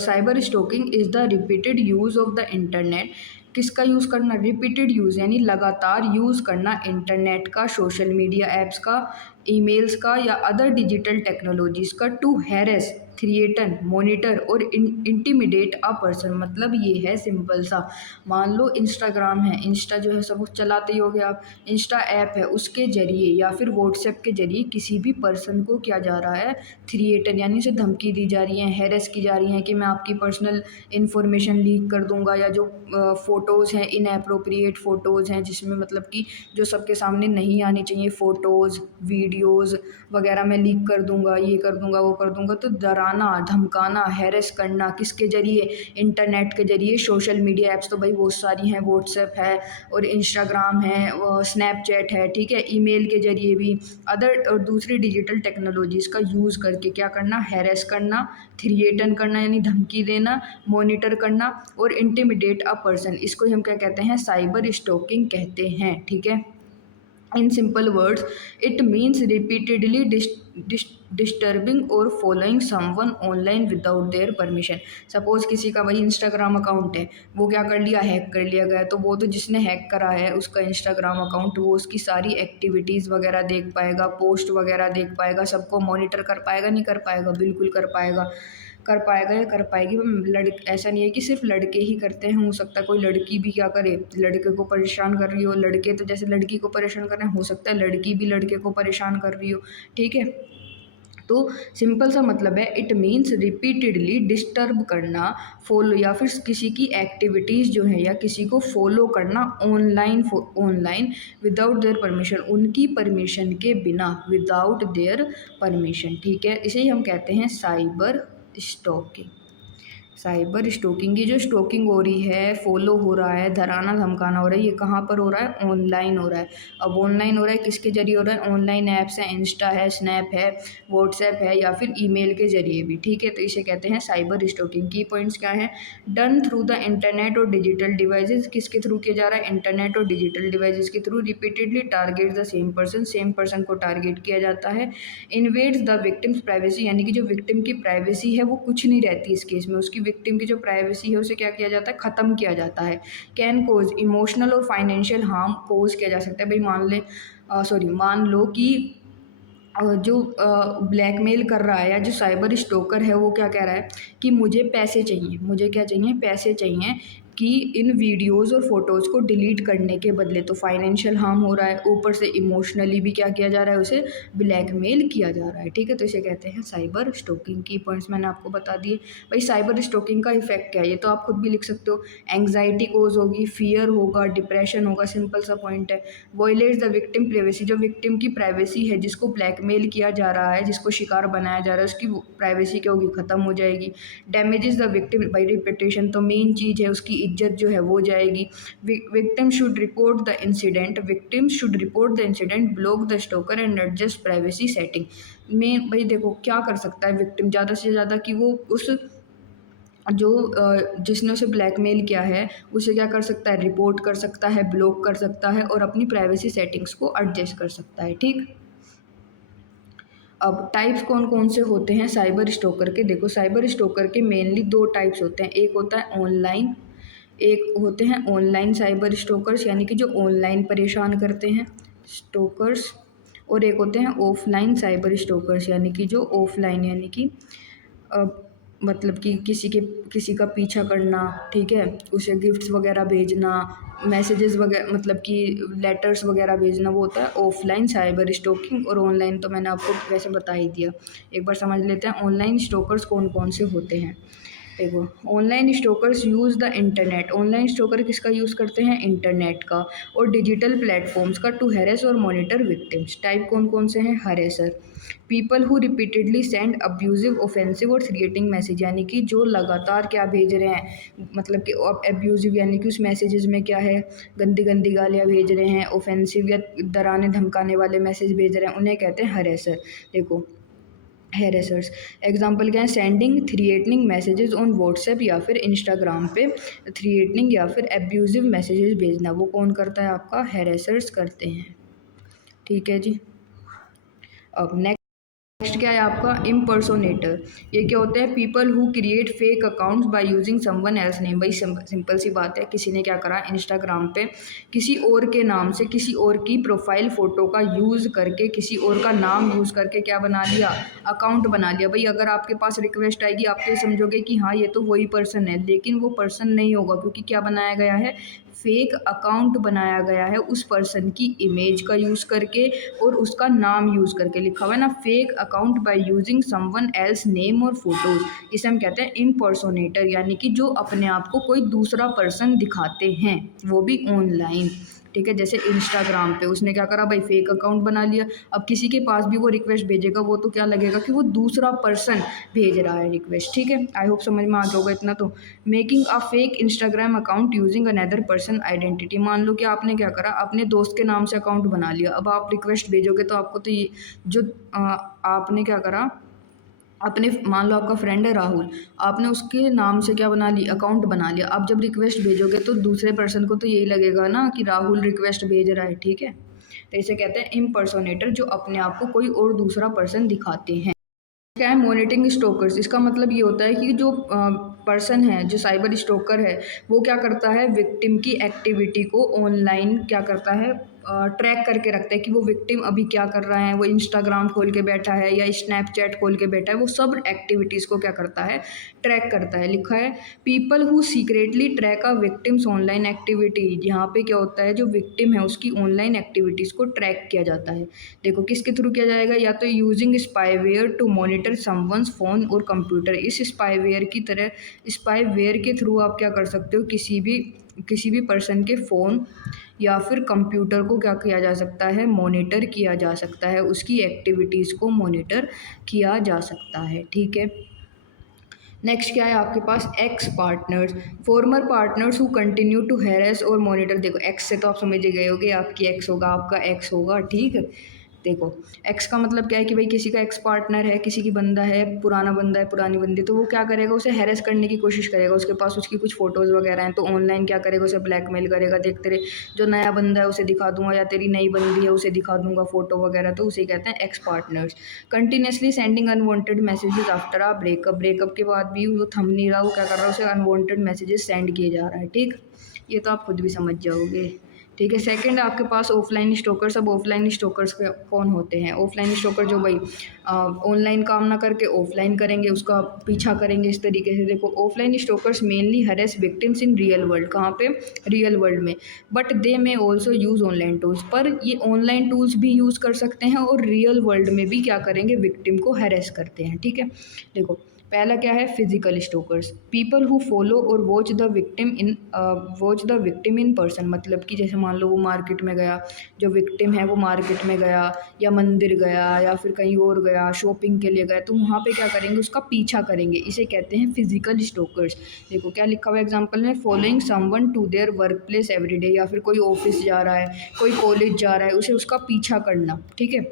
Cyber stalking is the repeated use of the internet. किसका यूज़ करना, रिपीटेड यूज़ यानी लगातार यूज़ करना इंटरनेट का, सोशल मीडिया ऐप्स का, ईमेल्स का या अदर डिजिटल टेक्नोलॉजीज़ का टू हैरेस, थ्रिएटन, मॉनिटर और इंटिमिडेट अ पर्सन। मतलब ये है सिंपल सा, मान लो इंस्टाग्राम है, इंस्टा जो है सब चलाते ही होगे आप, इंस्टा ऐप है, उसके ज़रिए या फिर व्हाट्सएप के ज़रिए किसी भी पर्सन को क्या जा रहा है, थ्रिएटन यानी उसे धमकी दी जा रही है, हैरेस की जा रही है कि मैं आपकी पर्सनल इन्फॉर्मेशन लीक कर दूंगा, या जो फ़ोटोज़ हैं इनएप्रोप्रिएट फ़ोटोज़ हैं जिसमें मतलब कि जो सबके सामने नहीं आनी चाहिए फ़ोटोज़ वीडियोज़ वगैरह मैं लीक कर दूंगा, ये कर दूंगा वो कर दूंगा। तो डराना धमकाना हैरेस करना किसके ज़रिए, इंटरनेट के ज़रिए। सोशल मीडिया ऐप्स तो भाई बहुत सारी हैं, व्हाट्सएप है और इंस्टाग्राम है, स्नैपचैट है, ठीक है, ईमेल के ज़रिए भी, अदर और दूसरी डिजिटल टेक्नोलॉजीज़ का यूज़ करके क्या करना, हैरेस करना, थ्रिएटन करना यानी धमकी देना, मॉनिटर करना और इंटिमिडेट अ पर्सन, इसको हम क्या कहते हैं, साइबर स्टॉकिंग कहते हैं, ठीक है। In simple words, it means repeatedly disturbing or following someone online without their permission. Suppose किसी का भाई इंस्टाग्राम अकाउंट है, वो क्या कर लिया, हैक कर लिया गया, तो वो तो जिसने हैक करा है उसका इंस्टाग्राम अकाउंट, वो उसकी सारी एक्टिविटीज़ वगैरह देख पाएगा, पोस्ट वगैरह देख पाएगा, सबको मॉनिटर कर पाएगा, नहीं कर पाएगा, बिल्कुल कर पाएगा, कर पाएगा या कर पाएगी। ऐसा नहीं है कि सिर्फ लड़के ही करते हैं, हो सकता है कोई लड़की भी क्या करे, लड़के को परेशान कर रही हो, लड़के तो जैसे लड़की को परेशान कर रहे हैं, हो सकता है लड़की भी लड़के को परेशान कर रही हो, ठीक है। तो सिंपल सा मतलब है, इट मीन्स रिपीटेडली डिस्टर्ब करना, फॉलो या फिर किसी की एक्टिविटीज़ जो है या किसी को फॉलो करना ऑनलाइन विदाउट देयर परमिशन, उनकी परमिशन के बिना, विदाउट देयर परमिशन, ठीक है। इसे ही हम कहते हैं साइबर स्टॉकिंग। साइबर स्टॉकिंग, ये जो स्टॉकिंग हो रही है, फॉलो हो रहा है, डराना धमकाना हो रहा है, ये कहाँ पर हो रहा है, ऑनलाइन हो रहा है। अब ऑनलाइन हो रहा है किसके जरिए हो रहा है, ऑनलाइन ऐप्स हैं, इंस्टा है, स्नैप है, व्हाट्सएप है या फिर ईमेल के जरिए भी, ठीक है। तो इसे कहते हैं साइबर स्टॉकिंग। की पॉइंट्स क्या हैं, डन थ्रू द इंटरनेट और डिजिटल डिवाइसेस, किसके थ्रू किया जा रहा है, इंटरनेट और डिजिटल डिवाइसेस के through, repeatedly target the same person को टारगेट किया जाता है। इन्वेड्स द विक्टिम्स प्राइवेसी, यानी कि जो विक्टिम की प्राइवेसी है वो कुछ नहीं रहती इस केस में, उसकी विक्टिम की जो प्राइवेसी है उसे क्या किया जाता है, ख़त्म किया जाता है। कैन कोज इमोशनल और फाइनेंशियल हार्म कोज किया जा सकता है। भाई मान लो कि जो ब्लैकमेल कर रहा है या जो साइबर स्टोकर है वो क्या कह रहा है कि मुझे पैसे चाहिए, मुझे क्या चाहिए, पैसे चाहिए कि इन वीडियोस और फोटोज़ को डिलीट करने के बदले। तो फाइनेंशियल हार्म हो रहा है, ऊपर से इमोशनली भी क्या किया जा रहा है, उसे ब्लैकमेल किया जा रहा है, ठीक है। तो इसे कहते हैं साइबर स्टोकिंग। की पॉइंट्स मैंने आपको बता दिए। भाई साइबर स्टोकिंग का इफेक्ट क्या है, ये तो आप खुद भी लिख सकते हो। एंग्जाइटी कोज होगी, फियर होगा, डिप्रेशन होगा, सिंपल सा पॉइंट है। वॉयलेट्स द विक्टिम प्राइवेसी, जो विक्टिम की प्राइवेसी है, जिसको ब्लैकमेल किया जा रहा है, जिसको शिकार बनाया जा रहा है, उसकी प्राइवेसी क्या होगी, ख़त्म हो जाएगी। Damages the victim by repetition, तो मेन चीज़ है उसकी इज्जत जो है वो जाएगी। Victim should report the incident, block the Stoker and adjust privacy setting. में भाई देखो क्या कर सकता है विक्टिम, ज़्यादा से ज़्यादा कि वो उस जो जिसने उसे ब्लैकमेल किया है उसे क्या कर सकता है, रिपोर्ट कर सकता है, ब्लॉक कर सकता है और अपनी प्राइवेसी सेटिंग्स को एडजस्ट कर सकता है, ठीक। अब टाइप्स कौन कौन से होते हैं साइबर स्टोकर के, देखो साइबर स्टोकर के मेनली दो टाइप्स होते हैं। एक होता है ऑनलाइन, एक होते हैं ऑनलाइन साइबर स्टोकर्स, यानी कि जो ऑनलाइन परेशान करते हैं स्टोकर्स, और एक होते हैं ऑफलाइन साइबर स्टोकर्स, यानी कि जो ऑफलाइन, यानी कि मतलब कि किसी का पीछा करना, ठीक है, उसे गिफ्ट्स वगैरह भेजना, मैसेजेस वगैरह मतलब कि लेटर्स वगैरह भेजना, वो होता है ऑफलाइन साइबर स्टोकिंग। और ऑनलाइन तो मैंने आपको वैसे बता ही दिया। एक बार समझ लेते हैं ऑनलाइन स्टोकर्स कौन कौन से होते हैं। देखो online stalkers use the internet, online stalker किसका यूज़ करते हैं, इंटरनेट का और डिजिटल प्लेटफॉर्म्स का, टू हैरेस और मॉनिटर विक्टिम्स। टाइप कौन कौन से हैं, harasser, people who repeatedly send abusive, offensive और थ्रिएटिंग मैसेज, यानी कि जो लगातार क्या भेज रहे हैं, मतलब कि अब्यूजिव यानी कि उस मैसेजेस में क्या है, गंदी गंदी गालियाँ भेज रहे हैं, ऑफेंसिव या डराने धमकाने वाले मैसेज भेज रहे हैं, उन्हें कहते हैं हरेसर। देखो हैरेसर्स एग्जाम्पल क्या है, sending threatening messages on WhatsApp या फिर इंस्टाग्राम पे थ्रिएटनिंग या फिर एब्यूजिव मैसेजेस भेजना, वो कौन करता है, आपका हैरेसर्स करते हैं, ठीक है जी। अब नेक्स्ट नेक्स्ट क्या है आपका इम्पर्सोनेटर। ये क्या होता है, people who create fake accounts by using someone else name. भाई सिंपल सी बात है, किसी ने क्या करा इंस्टाग्राम पे किसी और के नाम से किसी और की प्रोफाइल फ़ोटो का यूज़ करके किसी और का नाम यूज़ करके क्या बना लिया, अकाउंट बना लिया। भाई अगर आपके पास रिक्वेस्ट आएगी आप तो समझोगे कि हाँ ये तो वही पर्सन है, लेकिन वो पर्सन नहीं होगा, क्योंकि क्या बनाया गया है, फेक अकाउंट बनाया गया है उस पर्सन की इमेज का यूज़ करके और उसका नाम यूज़ करके। लिखा हुआ है ना, fake account by using someone else name और फोटोज़। इसे हम कहते हैं इम्पर्सोनेटर, यानी कि जो अपने आप को कोई दूसरा पर्सन दिखाते हैं, वो भी ऑनलाइन। ठीक है, जैसे इंस्टाग्राम पे उसने क्या करा भाई, फेक अकाउंट बना लिया। अब किसी के पास भी वो रिक्वेस्ट भेजेगा, वो तो क्या लगेगा कि वो दूसरा पर्सन भेज रहा है रिक्वेस्ट। ठीक है, आई होप समझ में आ गया होगा इतना तो। Making a fake Instagram account using another person identity. मान लो कि आपने क्या करा, अपने दोस्त के नाम से अकाउंट बना लिया। अब आप रिक्वेस्ट भेजोगे तो आपको तो ये जो आपने क्या करा, अपने मान लो आपका फ्रेंड है राहुल, आपने उसके नाम से क्या बना लिया, अकाउंट बना लिया। आप जब रिक्वेस्ट भेजोगे तो दूसरे पर्सन को तो यही लगेगा ना कि राहुल रिक्वेस्ट भेज रहा है। ठीक है, तो इसे कहते हैं इम्पर्सोनेटर, जो अपने आप को कोई और दूसरा पर्सन दिखाते हैं। क्या है मॉनिटरिंग स्टोकर्स। इसका मतलब ये होता है कि जो पर्सन है, जो साइबर स्टोकर है, वो क्या करता है, विक्टिम की एक्टिविटी को ऑनलाइन क्या करता है, ट्रैक करके रखता है कि वो विक्टिम अभी क्या कर रहा है। वो इंस्टाग्राम खोल के बैठा है या स्नैपचैट खोल के बैठा है, वो सब एक्टिविटीज़ को क्या करता है, ट्रैक करता है। लिखा है people who secretly track a victims online activity. यहाँ पे क्या होता है, जो विक्टिम है उसकी ऑनलाइन एक्टिविटीज़ को ट्रैक किया जाता है। देखो किसके थ्रू किया जाएगा, या तो using spyware to monitor someone's phone और कंप्यूटर। इस स्पाईवेयर की तरह, स्पाईवेयर के थ्रू आप क्या कर सकते हो, किसी भी पर्सन के फ़ोन या फिर कंप्यूटर को क्या किया जा सकता है, मॉनिटर किया जा सकता है, उसकी एक्टिविटीज़ को मॉनिटर किया जा सकता है। ठीक है, नेक्स्ट क्या है आपके पास, ex partners. Former partners who continue to harass और मॉनिटर। देखो एक्स से तो आप समझ ही गए होगे, आपकी एक्स होगा, आपका एक्स होगा। ठीक है, देखो एक्स का मतलब क्या है कि भाई किसी का एक्स पार्टनर है, किसी की बंदा है, पुराना बंदा है, पुरानी बंदी, तो वो क्या करेगा, उसे हैरेस करने की कोशिश करेगा। उसके पास उसकी कुछ फ़ोटोज़ वगैरह हैं, तो ऑनलाइन क्या करेगा, उसे ब्लैकमेल करेगा। देख तेरे जो नया बंदा है उसे दिखा दूंगा, या तेरी नई बंदी है उसे दिखा दूंगा फ़ोटो वगैरह, तो उसे कहते हैं ex partners. Continuously sending unwanted messages after a breakup. Breakup के बाद भी वो थम नहीं रहा, वो क्या कर रहा है, उसे अनवांटेड मैसेजेस सेंड किए जा रहा है। ठीक, ये तो आप खुद भी समझ जाओगे। ठीक है, सेकंड आपके पास ऑफलाइन स्टोकर्स। अब ऑफलाइन स्टोकर्स कौन होते हैं, ऑफलाइन स्टोकर जो भाई ऑनलाइन काम ना करके ऑफलाइन करेंगे, उसका पीछा करेंगे इस तरीके से। देखो ऑफलाइन स्टोकर्स मेनली हरेस विक्टिम्स इन रियल वर्ल्ड। कहाँ पे, रियल वर्ल्ड में। बट दे में ऑल्सो यूज़ ऑनलाइन टूल्स। पर ये ऑनलाइन टूल्स भी यूज़ कर सकते हैं और रियल वर्ल्ड में भी क्या करेंगे, विक्टिम को हैरेस करते हैं। ठीक है, देखो पहला क्या है, फिजिकल स्टोकर्स। पीपल हु फॉलो और watch the victim in person. मतलब कि जैसे मान लो वो मार्केट में गया, जो विक्टिम है वो मार्केट में गया या मंदिर गया या फिर कहीं और गया, शॉपिंग के लिए गया, तो वहाँ पे क्या करेंगे, उसका पीछा करेंगे। इसे कहते हैं फिजिकल स्टोकर्स। देखो क्या लिखा हुआ है एग्जाम्पल में, following someone to their work place everyday. या फिर कोई ऑफिस जा रहा है, कोई कॉलेज जा रहा है, उसे उसका पीछा करना। ठीक है,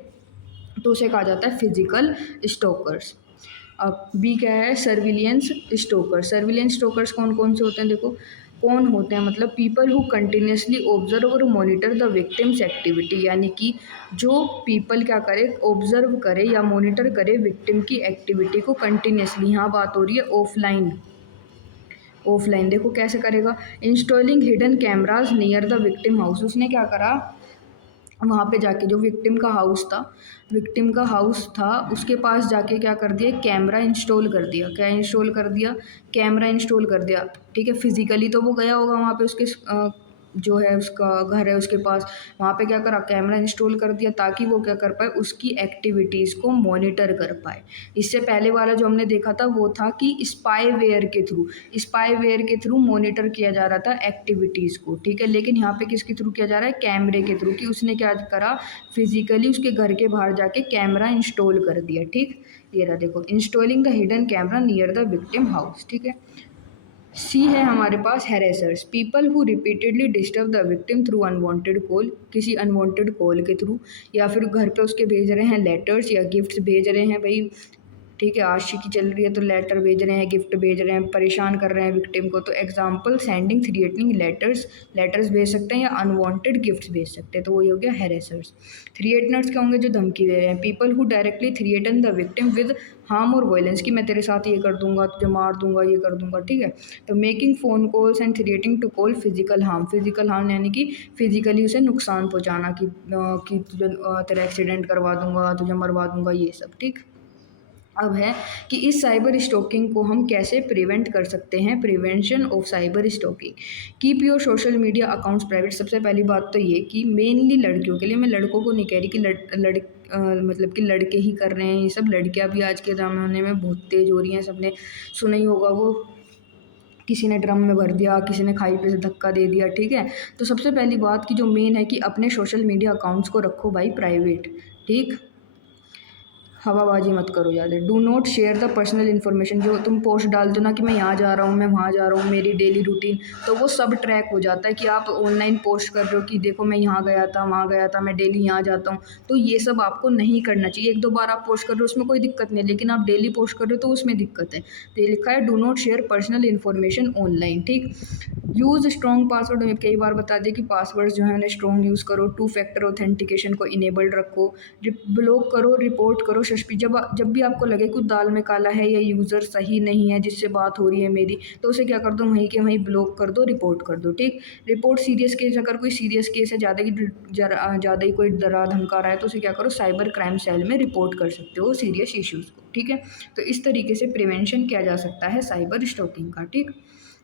तो उसे कहा जाता है फिजिकल स्टोकर्स। अब बी क्या है, सर्विलियंस स्टोकर्स। सर्विलियंस स्टोकर्स कौन कौन से होते हैं, देखो कौन होते हैं, मतलब पीपल हु कंटिन्यूसली ऑब्जर्व और मॉनिटर द विक्टिम्स एक्टिविटी। यानी कि जो पीपल क्या करे, ऑब्जर्व करे या मॉनिटर करे विक्टिम की एक्टिविटी को कंटिन्यूसली। यहाँ बात हो रही है ऑफलाइन। ऑफलाइन देखो कैसे करेगा, installing hidden cameras near the victim house. उसने क्या करा, वहाँ पे जाके जो विक्टिम का हाउस था उसके पास जाके क्या कर दिया, कैमरा इंस्टॉल कर दिया। क्या इंस्टॉल कर दिया, कैमरा इंस्टॉल कर दिया। ठीक है, फिजिकली तो वो गया होगा वहाँ पे, उसके जो है उसका घर है उसके पास, वहाँ पे क्या करा, कैमरा इंस्टॉल कर दिया ताकि वो क्या कर पाए, उसकी एक्टिविटीज़ को मॉनिटर कर पाए। इससे पहले वाला जो हमने देखा था वो था कि स्पाईवेयर के थ्रू मॉनिटर किया जा रहा था एक्टिविटीज़ को। ठीक है, लेकिन यहाँ पे किसके थ्रू किया जा रहा है, कैमरे के थ्रू। कि उसने क्या करा, फिजिकली उसके घर के बाहर जाके कैमरा इंस्टॉल कर दिया। ठीक, ये रहा देखो, installing the hidden camera near the victim house. ठीक है, सी है हमारे पास harassers. People who repeatedly disturb the victim through unwanted call. किसी अनवांटेड कॉल के थ्रू, या फिर घर पे उसके भेज रहे हैं लेटर्स या गिफ्ट्स भेज रहे हैं भाई। ठीक है, आशिकी चल रही है तो लेटर भेज रहे हैं, गिफ्ट भेज रहे हैं, परेशान कर रहे हैं विक्टिम को, तो एग्जाम्पल सेंडिंग थ्रिएटनिंग लेटर्स भेज सकते हैं या अनवांटेड गिफ्ट्स भेज सकते हैं, तो वही हो गया हैरेसर्स। थ्रिएटनर्स क्या होंगे, जो धमकी दे रहे हैं, people who directly threaten the victim with harm और वायलेंस, कि मैं तेरे साथ ये कर दूंगा, तुझे मार दूंगा, ये कर दूंगा, ठीक है। तो making phone calls and threatening to call physical harm यानी कि फिजिकली उसे नुकसान पहुंचाना, कि तुझे तेरा एक्सीडेंट करवा दूंगा, तुझे मरवा दूंगा, ये सब, ठीक। अब है कि इस साइबर स्टॉकिंग को हम कैसे प्रिवेंट कर सकते हैं, prevention of cyber stalking. Keep your social media accounts private. सबसे पहली बात तो ये कि मेनली लड़कियों के लिए, मैं लड़कों को नहीं कह रही कि मतलब कि लड़के ही कर रहे हैं ये सब, लड़कियां भी आज के ज़माने में बहुत तेज़ हो रही हैं। सबने सुना ही होगा, वो किसी ने ड्रम में भर दिया, किसी ने खाई पे से धक्का दे दिया, ठीक है। तो सबसे पहली बात की जो मेन है कि अपने सोशल मीडिया अकाउंट्स को रखो भाई प्राइवेट, ठीक। हवाबाजी मत करो ज़्यादा। Do not share the personal information. जो तुम पोस्ट डाल दो ना कि मैं यहाँ जा रहा हूँ, मैं वहाँ जा रहा हूँ, मेरी डेली रूटीन, तो वो सब ट्रैक हो जाता है कि आप ऑनलाइन पोस्ट कर रहे हो कि देखो मैं यहाँ गया था, वहाँ गया था, मैं डेली यहाँ जाता हूँ। तो ये सब आपको नहीं करना चाहिए। एक दो बार आप पोस्ट कर रहे हो उसमें कोई दिक्कत नहीं, लेकिन आप डेली पोस्ट कर रहे हो तो उसमें दिक्कत है। तो ये लिखा है do not share personal information online, ठीक। Use strong password. हमें कई बार बता दें कि पासवर्ड जो है उन्हें स्ट्रॉन्ग यूज़ करो। टू फैक्टर ऑथेंटिकेशन को इनेबल्ड रखो। ब्लॉक करो, रिपोर्ट करो जब भी आपको लगे कुछ दाल में काला है या यूज़र सही नहीं है जिससे बात हो रही है मेरी, तो उसे क्या कर दो, वहीं के वहीं ब्लॉक कर दो, रिपोर्ट कर दो, ठीक। रिपोर्ट सीरियस केस, अगर कोई सीरियस केस है, ज़्यादा ही कोई डरा धमका रहा है, तो उसे क्या करो, साइबर क्राइम सेल में रिपोर्ट कर सकते हो सीरियस इश्यूज़ को, ठीक है। तो इस तरीके से प्रिवेंशन किया जा सकता है साइबर स्टॉकिंग का, ठीक।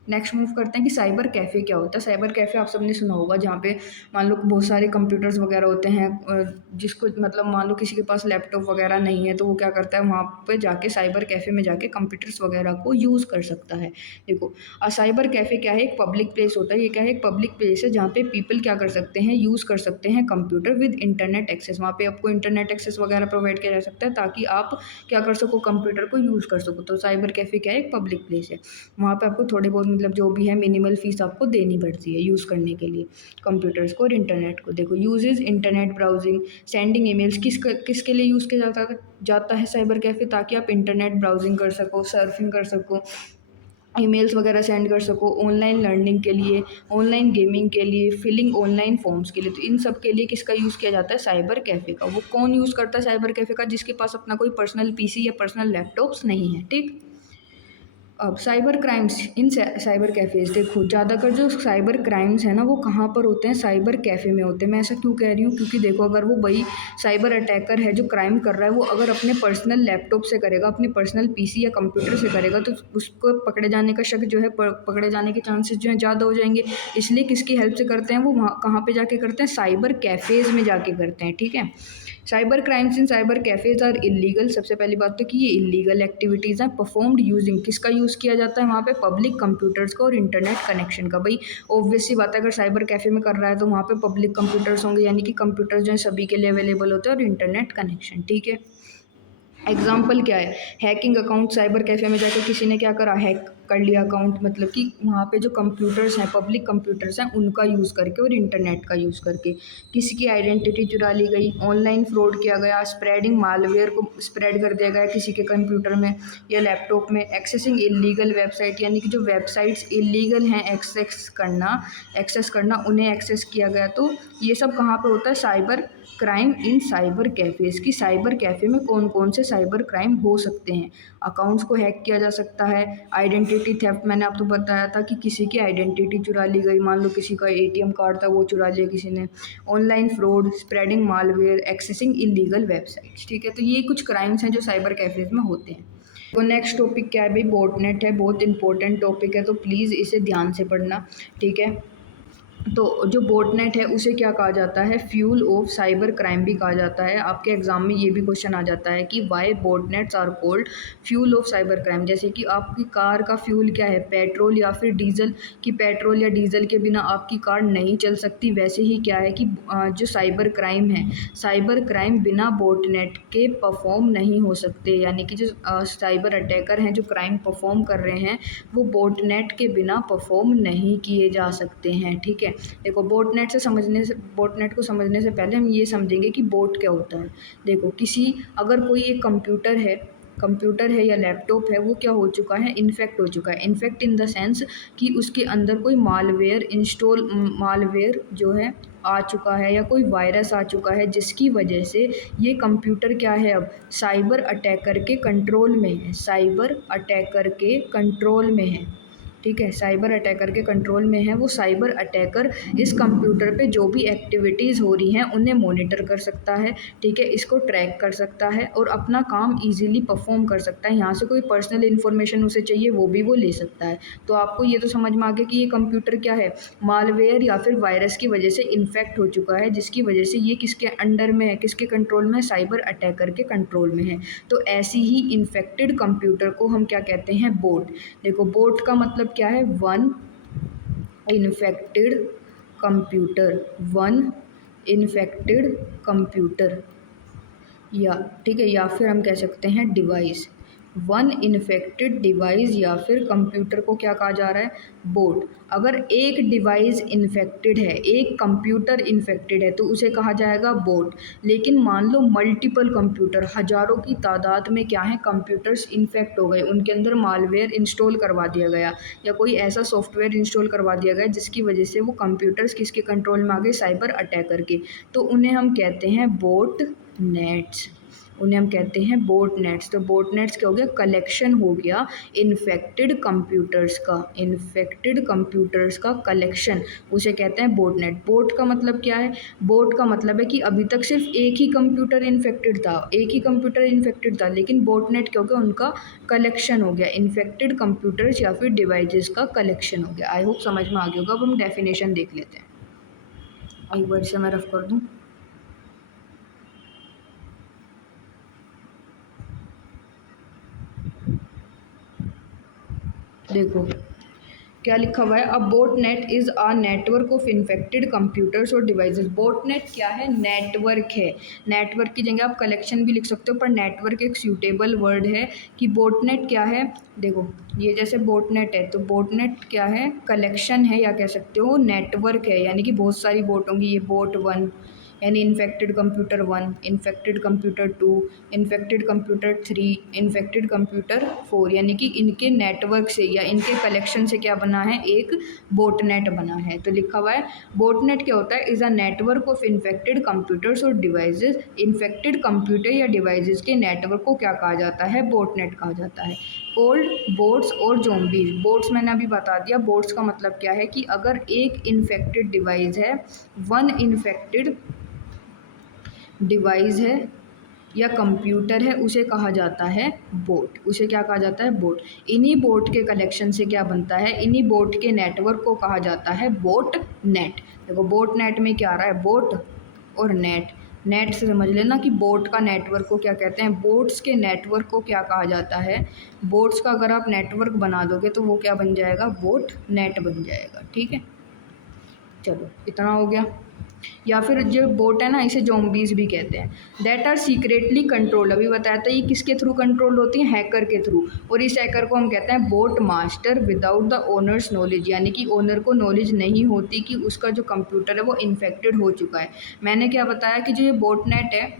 नेक्स्ट मूव करते हैं कि साइबर कैफ़े क्या होता है। साइबर कैफ़े आप सबने सुना होगा, जहाँ पे मान लो बहुत सारे कंप्यूटर्स वगैरह होते हैं, जिसको मतलब मान लो किसी के पास लैपटॉप वगैरह नहीं है, तो वो क्या करता है, वहाँ पे जाके साइबर कैफ़े में जाके कंप्यूटर्स वगैरह को यूज़ कर सकता है। देखो, साइबर कैफ़े क्या है, एक पब्लिक प्लेस होता है। ये क्या है, एक पब्लिक प्लेस है जहाँ पे पीपल क्या कर सकते हैं, यूज़ कर सकते हैं कंप्यूटर विद इंटरनेट एक्सेस। वहाँ पे आपको इंटरनेट एक्सेस वगैरह प्रोवाइड किया जा सकता है ताकि आप क्या कर सको, कंप्यूटर को यूज़ कर सको। तो साइबर कैफ़े क्या है, एक पब्लिक प्लेस है। वहाँ पे आपको थोड़े बहुत मतलब जो भी है मिनिमल फीस आपको देनी पड़ती है यूज़ करने के लिए कंप्यूटर्स को और इंटरनेट को। देखो, uses internet browsing, sending emails. किसके लिए यूज़ किया जाता है साइबर कैफ़े, ताकि आप इंटरनेट ब्राउजिंग कर सको, सर्फिंग कर सको, ईमेल्स वगैरह सेंड कर सको, ऑनलाइन लर्निंग के लिए, ऑनलाइन गेमिंग के लिए, फिलिंग ऑनलाइन फॉर्म्स के लिए। तो इन सब के लिए किसका यूज़ किया जाता है, साइबर कैफ़े का। वो कौन यूज़ करता है साइबर कैफ़े का, जिसके पास अपना कोई पर्सनल पीसी या पर्सनल लैपटॉप्स नहीं है, ठीक। अब cyber crimes in cyber cafes. देखो, ज़्यादातर जो साइबर क्राइम्स है ना, वो कहाँ पर होते हैं, साइबर कैफ़े में होते हैं। मैं ऐसा क्यों कह रही हूँ, क्योंकि देखो, अगर वो वही साइबर अटैकर है जो क्राइम कर रहा है, वो अगर अपने पर्सनल लैपटॉप से करेगा, अपने पर्सनल पीसी या कंप्यूटर से करेगा, तो उसको पकड़े जाने का शक जो है, पकड़े जाने के चांसेस जो हैं ज़्यादा हो जाएंगे। इसलिए किसकी हेल्प से करते हैं वो, वहाँ कहाँ पर जाके करते हैं, साइबर कैफ़ेज़ में जाके करते हैं, ठीक है। Cyber crimes in cyber cafes are illegal. सबसे पहली बात तो कि ये इलीगल एक्टिविटीज़ हैं। परफॉर्म्ड यूजिंग, किसका यूज़ किया जाता है वहाँ पे, पब्लिक कंप्यूटर्स का और इंटरनेट कनेक्शन का। भाई ऑब्वियस सी बात है, अगर साइबर कैफ़े में कर रहा है तो वहाँ पे पब्लिक कंप्यूटर्स होंगे, यानी कि कंप्यूटर्स जो हैं सभी के लिए अवेलेबल होते हैं, और इंटरनेट कनेक्शन, ठीक है। एग्जाम्पल क्या है, हैकिंग अकाउंट। साइबर कैफ़े में जाके किसी ने क्या करा, हैक कर लिया अकाउंट, मतलब कि वहाँ पे जो कंप्यूटर्स हैं, पब्लिक कंप्यूटर्स हैं, उनका यूज़ करके और इंटरनेट का यूज़ करके किसी की आइडेंटिटी चुरा ली गई, ऑनलाइन फ्रॉड किया गया, स्प्रेडिंग मालवेयर को स्प्रेड कर दिया गया किसी के कंप्यूटर में या लैपटॉप में, एक्सेसिंग इलीगल वेबसाइट, यानी कि जो वेबसाइट्स इलीगल हैं एक्सेस करना उन्हें एक्सेस किया गया। तो ये सब कहाँ पे होता है, साइबर क्राइम इन साइबर कैफ़ेज़। की साइबर कैफ़े में कौन कौन से साइबर क्राइम हो सकते हैं। अकाउंट्स को हैक किया जा सकता है, आइडेंटिटी थेफ्ट, मैंने आपको बताया था कि किसी की आइडेंटिटी चुरा ली गई, मान लो किसी का एटीएम कार्ड था वो चुरा लिया किसी ने, online fraud, spreading malware, accessing illegal websites, ठीक है। तो ये कुछ क्राइम्स हैं जो साइबर कैफ़ेज़ में होते हैं। तो नेक्स्ट टॉपिक क्या है भाई, बॉटनेट है। बहुत इंपॉर्टेंट टॉपिक है, तो प्लीज़ इसे ध्यान से पढ़ना, ठीक है। तो जो बोटनेट है उसे क्या कहा जाता है, फ्यूल ऑफ साइबर क्राइम भी कहा जाता है। आपके एग्जाम में ये भी क्वेश्चन आ जाता है कि why botnets are called fuel of cyber crime. जैसे कि आपकी कार का फ्यूल क्या है, पेट्रोल या फिर डीजल, कि पेट्रोल या डीजल के बिना आपकी कार नहीं चल सकती। वैसे ही क्या है कि जो साइबर क्राइम है, साइबर क्राइम बिना बोटनेट के परफॉर्म नहीं हो सकते, यानी कि जो साइबर अटैकर हैं जो क्राइम परफॉर्म कर रहे हैं, वो बोटनेट के बिना परफॉर्म नहीं किए जा सकते हैं, ठीक है। देखो, बोटनेट को समझने से पहले हम ये समझेंगे कि बोट क्या होता है। देखो, अगर कोई एक कंप्यूटर है, कंप्यूटर है या लैपटॉप है वो क्या हो चुका है, इन्फेक्ट हो चुका है। इन्फेक्ट इन द सेंस कि उसके अंदर कोई मालवेयर जो है आ चुका है या कोई वायरस आ चुका है, जिसकी वजह से ये कंप्यूटर क्या है, अब साइबर अटैकर के कंट्रोल में है, साइबर अटैकर के कंट्रोल में है। ठीक है, साइबर अटैकर के कंट्रोल में है। वो साइबर अटैकर इस कंप्यूटर पे जो भी एक्टिविटीज़ हो रही हैं उन्हें मॉनिटर कर सकता है। ठीक है, इसको ट्रैक कर सकता है और अपना काम इजीली परफॉर्म कर सकता है। यहाँ से कोई पर्सनल इन्फॉर्मेशन उसे चाहिए वो भी वो ले सकता है। तो आपको ये तो समझ में आ गया कि ये कंप्यूटर क्या है, मालवेयर या फिर वायरस की वजह से इन्फेक्ट हो चुका है, जिसकी वजह से ये किसके अंडर में है, किसके कंट्रोल में है, साइबर अटैकर के कंट्रोल में है। तो ऐसी ही इन्फेक्टेड कंप्यूटर को हम क्या कहते हैं, बोट। देखो बोट का मतलब क्या है, one infected computer, one infected computer, या ठीक है, या फिर हम कह सकते हैं डिवाइस, वन इन्फेक्टेड डिवाइस, या फिर कंप्यूटर को क्या कहा जा रहा है, बोट। अगर एक डिवाइस इन्फेक्टेड है, एक कंप्यूटर इन्फेक्टेड है तो उसे कहा जाएगा बोट। लेकिन मान लो मल्टीपल कंप्यूटर, हज़ारों की तादाद में क्या है, कंप्यूटर्स इन्फेक्ट हो गए, उनके अंदर मालवेयर इंस्टॉल करवा दिया गया या कोई ऐसा सॉफ्टवेयर इंस्टॉल करवा दिया गया जिसकी वजह से वो कंप्यूटर्स किसके कंट्रोल में आ गए, साइबर अटैकर के। तो उन्हें हम कहते हैं बोट नेट्स, उन्हें हम कहते हैं बोट नेट्स। तो बोट नेट्स क्या हो गया, कलेक्शन हो गया इन्फेक्टेड कंप्यूटर्स का, इन्फेक्टेड कंप्यूटर्स का कलेक्शन, उसे कहते हैं बोट नेट। बोट का मतलब क्या है, बोट का मतलब है कि अभी तक सिर्फ एक ही कंप्यूटर इन्फेक्टेड था, एक ही कंप्यूटर इन्फेक्टेड था, लेकिन बोट नेट क्या हो गया, उनका कलेक्शन हो गया, इन्फेक्टेड कंप्यूटर्स या फिर डिवाइसेस का कलेक्शन हो गया। आई होप समझ में आ गया होगा। अब हम डेफिनेशन देख लेते हैं, एक बार से मैं रफ कर दूँ। देखो क्या लिखा हुआ है, अ boat net is a network of infected computers और डिवाइसेस। बोट नेट क्या है, नेटवर्क है। नेटवर्क की जगह आप कलेक्शन भी लिख सकते हो, पर नेटवर्क एक सूटेबल वर्ड है कि बोट नेट क्या है। देखो ये जैसे बोट नेट है, तो बोट नेट क्या है, कलेक्शन है, या कह सकते हो नेटवर्क है, यानी कि बहुत सारी बोट होंगी। ये बोट वन यानी infected computer one, infected computer two, infected computer three, infected computer four, यानी कि इनके नेटवर्क से या इनके कलेक्शन से क्या बना है, एक बोट नेट बना है। तो लिखा हुआ है बोट नेट क्या होता है, is a network of infected computers और डिवाइसेस। इन्फेक्टेड कंप्यूटर या डिवाइसेस के नेटवर्क को क्या कहा जाता है, बोट नेट कहा जाता है। कोल्ड बोट्स और जोम्बीज। बोट्स मैंने अभी बता दिया, बोट्स का मतलब क्या है कि अगर एक इन्फेक्टेड डिवाइस है, वन इन्फेक्टेड डिवाइस है या कंप्यूटर है, उसे कहा जाता है बोट, उसे क्या कहा जाता है, बोट। इन्हीं बोट के कलेक्शन से क्या बनता है, इन्हीं बोट के नेटवर्क को कहा जाता है बोट नेट। देखो बोट नेट में क्या आ रहा है, बोट और नेट। नेट से समझ लेना कि बोट का नेटवर्क को क्या कहते हैं, बोट्स के नेटवर्क को क्या कहा जाता है, बोट्स का अगर आप नेटवर्क बना दोगे तो वो क्या बन जाएगा, बोट नेट बन जाएगा। ठीक है, चलो इतना हो गया। या फिर जो बोट है ना, इसे जोम्बीज भी कहते हैं। दैट आर सीक्रेटली कंट्रोल्ड, अभी बताया था ये किसके थ्रू कंट्रोल होती है, हैकर के थ्रू। और इस हैकर को हम कहते हैं boat master without the owners knowledge, यानी कि ओनर को नॉलेज नहीं होती कि उसका जो कंप्यूटर है वो इन्फेक्टेड हो चुका है। मैंने क्या बताया कि जो ये बोट नेट है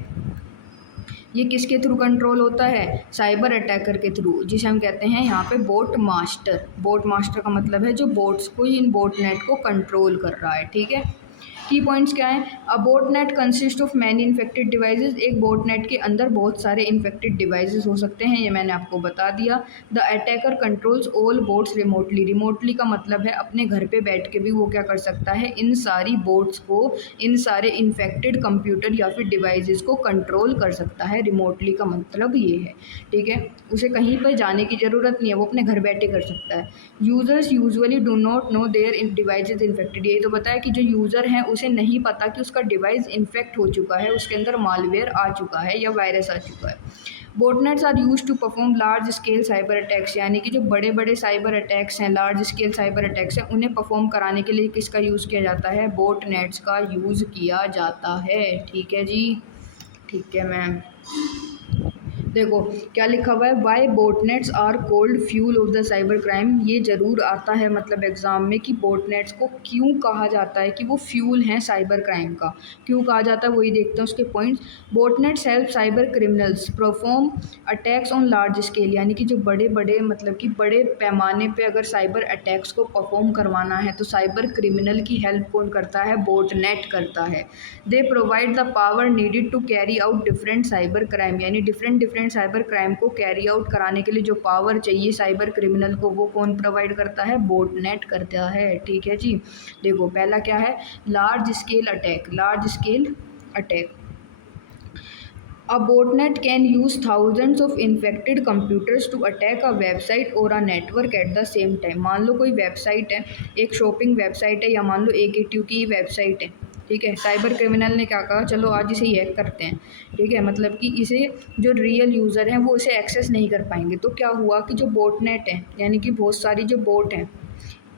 ये किसके थ्रू कंट्रोल होता है, साइबर अटैकर के थ्रू, जिसे हम कहते हैं यहाँ पे बोट मास्टर। बोट मास्टर का मतलब है जो बोट्स को, इन बोट नेट को कंट्रोल कर रहा है। ठीक है, की पॉइंट्स क्या है, अ boat net consist of many infected devices. एक बोट नेट के अंदर बहुत सारे इन्फेक्टेड डिवाइसेस हो सकते हैं, ये मैंने आपको बता दिया। The attacker controls all boats remotely. Remotely का मतलब है अपने घर पे बैठ के भी वो क्या कर सकता है, इन सारी बोट्स को, इन सारे इन्फेक्टेड कंप्यूटर या फिर डिवाइसेस को कंट्रोल कर सकता है। रिमोटली का मतलब ये है। ठीक है, उसे कहीं पर जाने की ज़रूरत नहीं है, वो अपने घर बैठे कर सकता है। Users usually do not know their device is infected. यही तो बताया कि जो यूज़र हैं उसे नहीं पता कि उसका डिवाइस इन्फेक्ट हो चुका है, उसके अंदर मालवेयर आ चुका है या वायरस आ चुका है। Botnets are use to perform large scale cyber attacks, यानी कि जो बड़े बड़े साइबर अटैक्स हैं, लार्ज स्केल साइबर अटैक्स हैं, उन्हें परफॉर्म कराने के लिए किसका यूज़ किया जाता है, बोटनेट्स का यूज़ किया जाता है। ठीक है जी, ठीक है मैम। देखो क्या लिखा हुआ है, why botnets are called fuel of the cyber crime. ये ज़रूर आता है मतलब एग्जाम में कि बोटनेट्स को क्यों कहा जाता है कि वो फ्यूल हैं साइबर क्राइम का, क्यों कहा जाता है वही देखते हैं उसके points. Botnets help cyber criminals perform attacks on large scale, यानी कि जो बड़े बड़े मतलब कि बड़े पैमाने पे अगर साइबर अटैक्स को परफॉर्म करवाना है तो साइबर क्रिमिनल की हेल्प कौन करता है, बोटनेट करता है। They provide the power needed to carry out different cyber crime, यानी डिफरेंट डिफरेंट साइबर क्राइम को कैरी आउट कराने के लिए जो पावर चाहिए साइबर क्रिमिनल को, वो कौन प्रोवाइड करता है, बोटनेट करता है। ठीक है जी। देखो पहला क्या है, large scale attack. Large scale attack, a botnet can use thousands of infected computers to attack a website or a network at the same time। मान लो कोई वेबसाइट है, एक शॉपिंग वेबसाइट है, या मान लो AKTU की वेबसाइट है, ठीक है। साइबर क्रिमिनल ने क्या कहा, चलो आज इसे हैक करते हैं, ठीक है, मतलब कि इसे जो रियल यूज़र हैं वो इसे एक्सेस नहीं कर पाएंगे। तो क्या हुआ कि जो बोटनेट है, यानी कि बहुत सारी जो बोट हैं,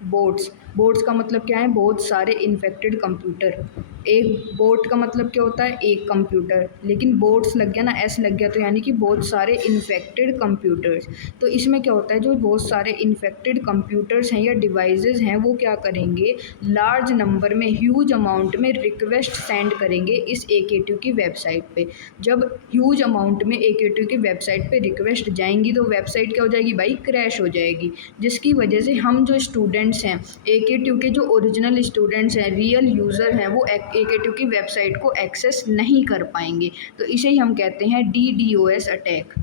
बोट्स, बोट्स का मतलब क्या है, बहुत सारे इन्फेक्टेड कंप्यूटर। एक बोट का मतलब क्या होता है, एक कंप्यूटर, लेकिन बोट्स लग गया ना, एस लग गया, तो यानी कि बहुत सारे इन्फेक्टेड कंप्यूटर्स। तो इसमें क्या होता है, जो बहुत सारे इन्फेक्टेड कंप्यूटर्स हैं या डिवाइसेस हैं वो क्या करेंगे, लार्ज नंबर में ह्यूज अमाउंट में रिक्वेस्ट सेंड करेंगे इस AKTU की वेबसाइट पे। जब ह्यूज अमाउंट में AKTU की वेबसाइट पे रिक्वेस्ट जाएंगी तो वेबसाइट क्या हो जाएगी भाई, क्रैश हो जाएगी, जिसकी वजह से हम जो स्टूडेंट्स हैं AKTU के, जो ओरिजिनल स्टूडेंट्स हैं, रियल यूज़र हैं, वो AKTU की वेबसाइट को एक्सेस नहीं कर पाएंगे। तो इसे ही हम कहते हैं DDoS attack.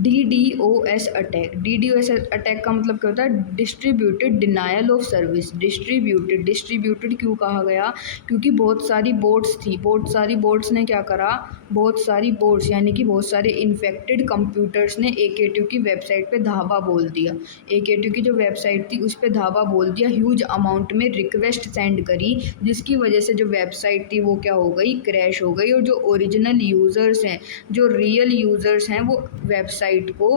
DDoS attack, DDoS attack का मतलब क्या होता है, distributed denial of service. Distributed, distributed क्यों कहा गया, क्योंकि बहुत सारी बोट्स थी, बहुत सारी बोट्स ने क्या करा, बहुत सारी बोट्स यानी कि बहुत सारे इन्फेक्टेड कंप्यूटर्स ने AKTU की वेबसाइट पे धावा बोल दिया। AKTU की जो वेबसाइट थी उस पर धावा बोल दिया, ह्यूज अमाउंट में रिक्वेस्ट सेंड करी, जिसकी वजह से जो वेबसाइट थी वो क्या हो गई, क्रैश हो गई। और जो ओरिजिनल यूज़र्स हैं, जो रियल यूज़र्स हैं, वो वेबसाइट को,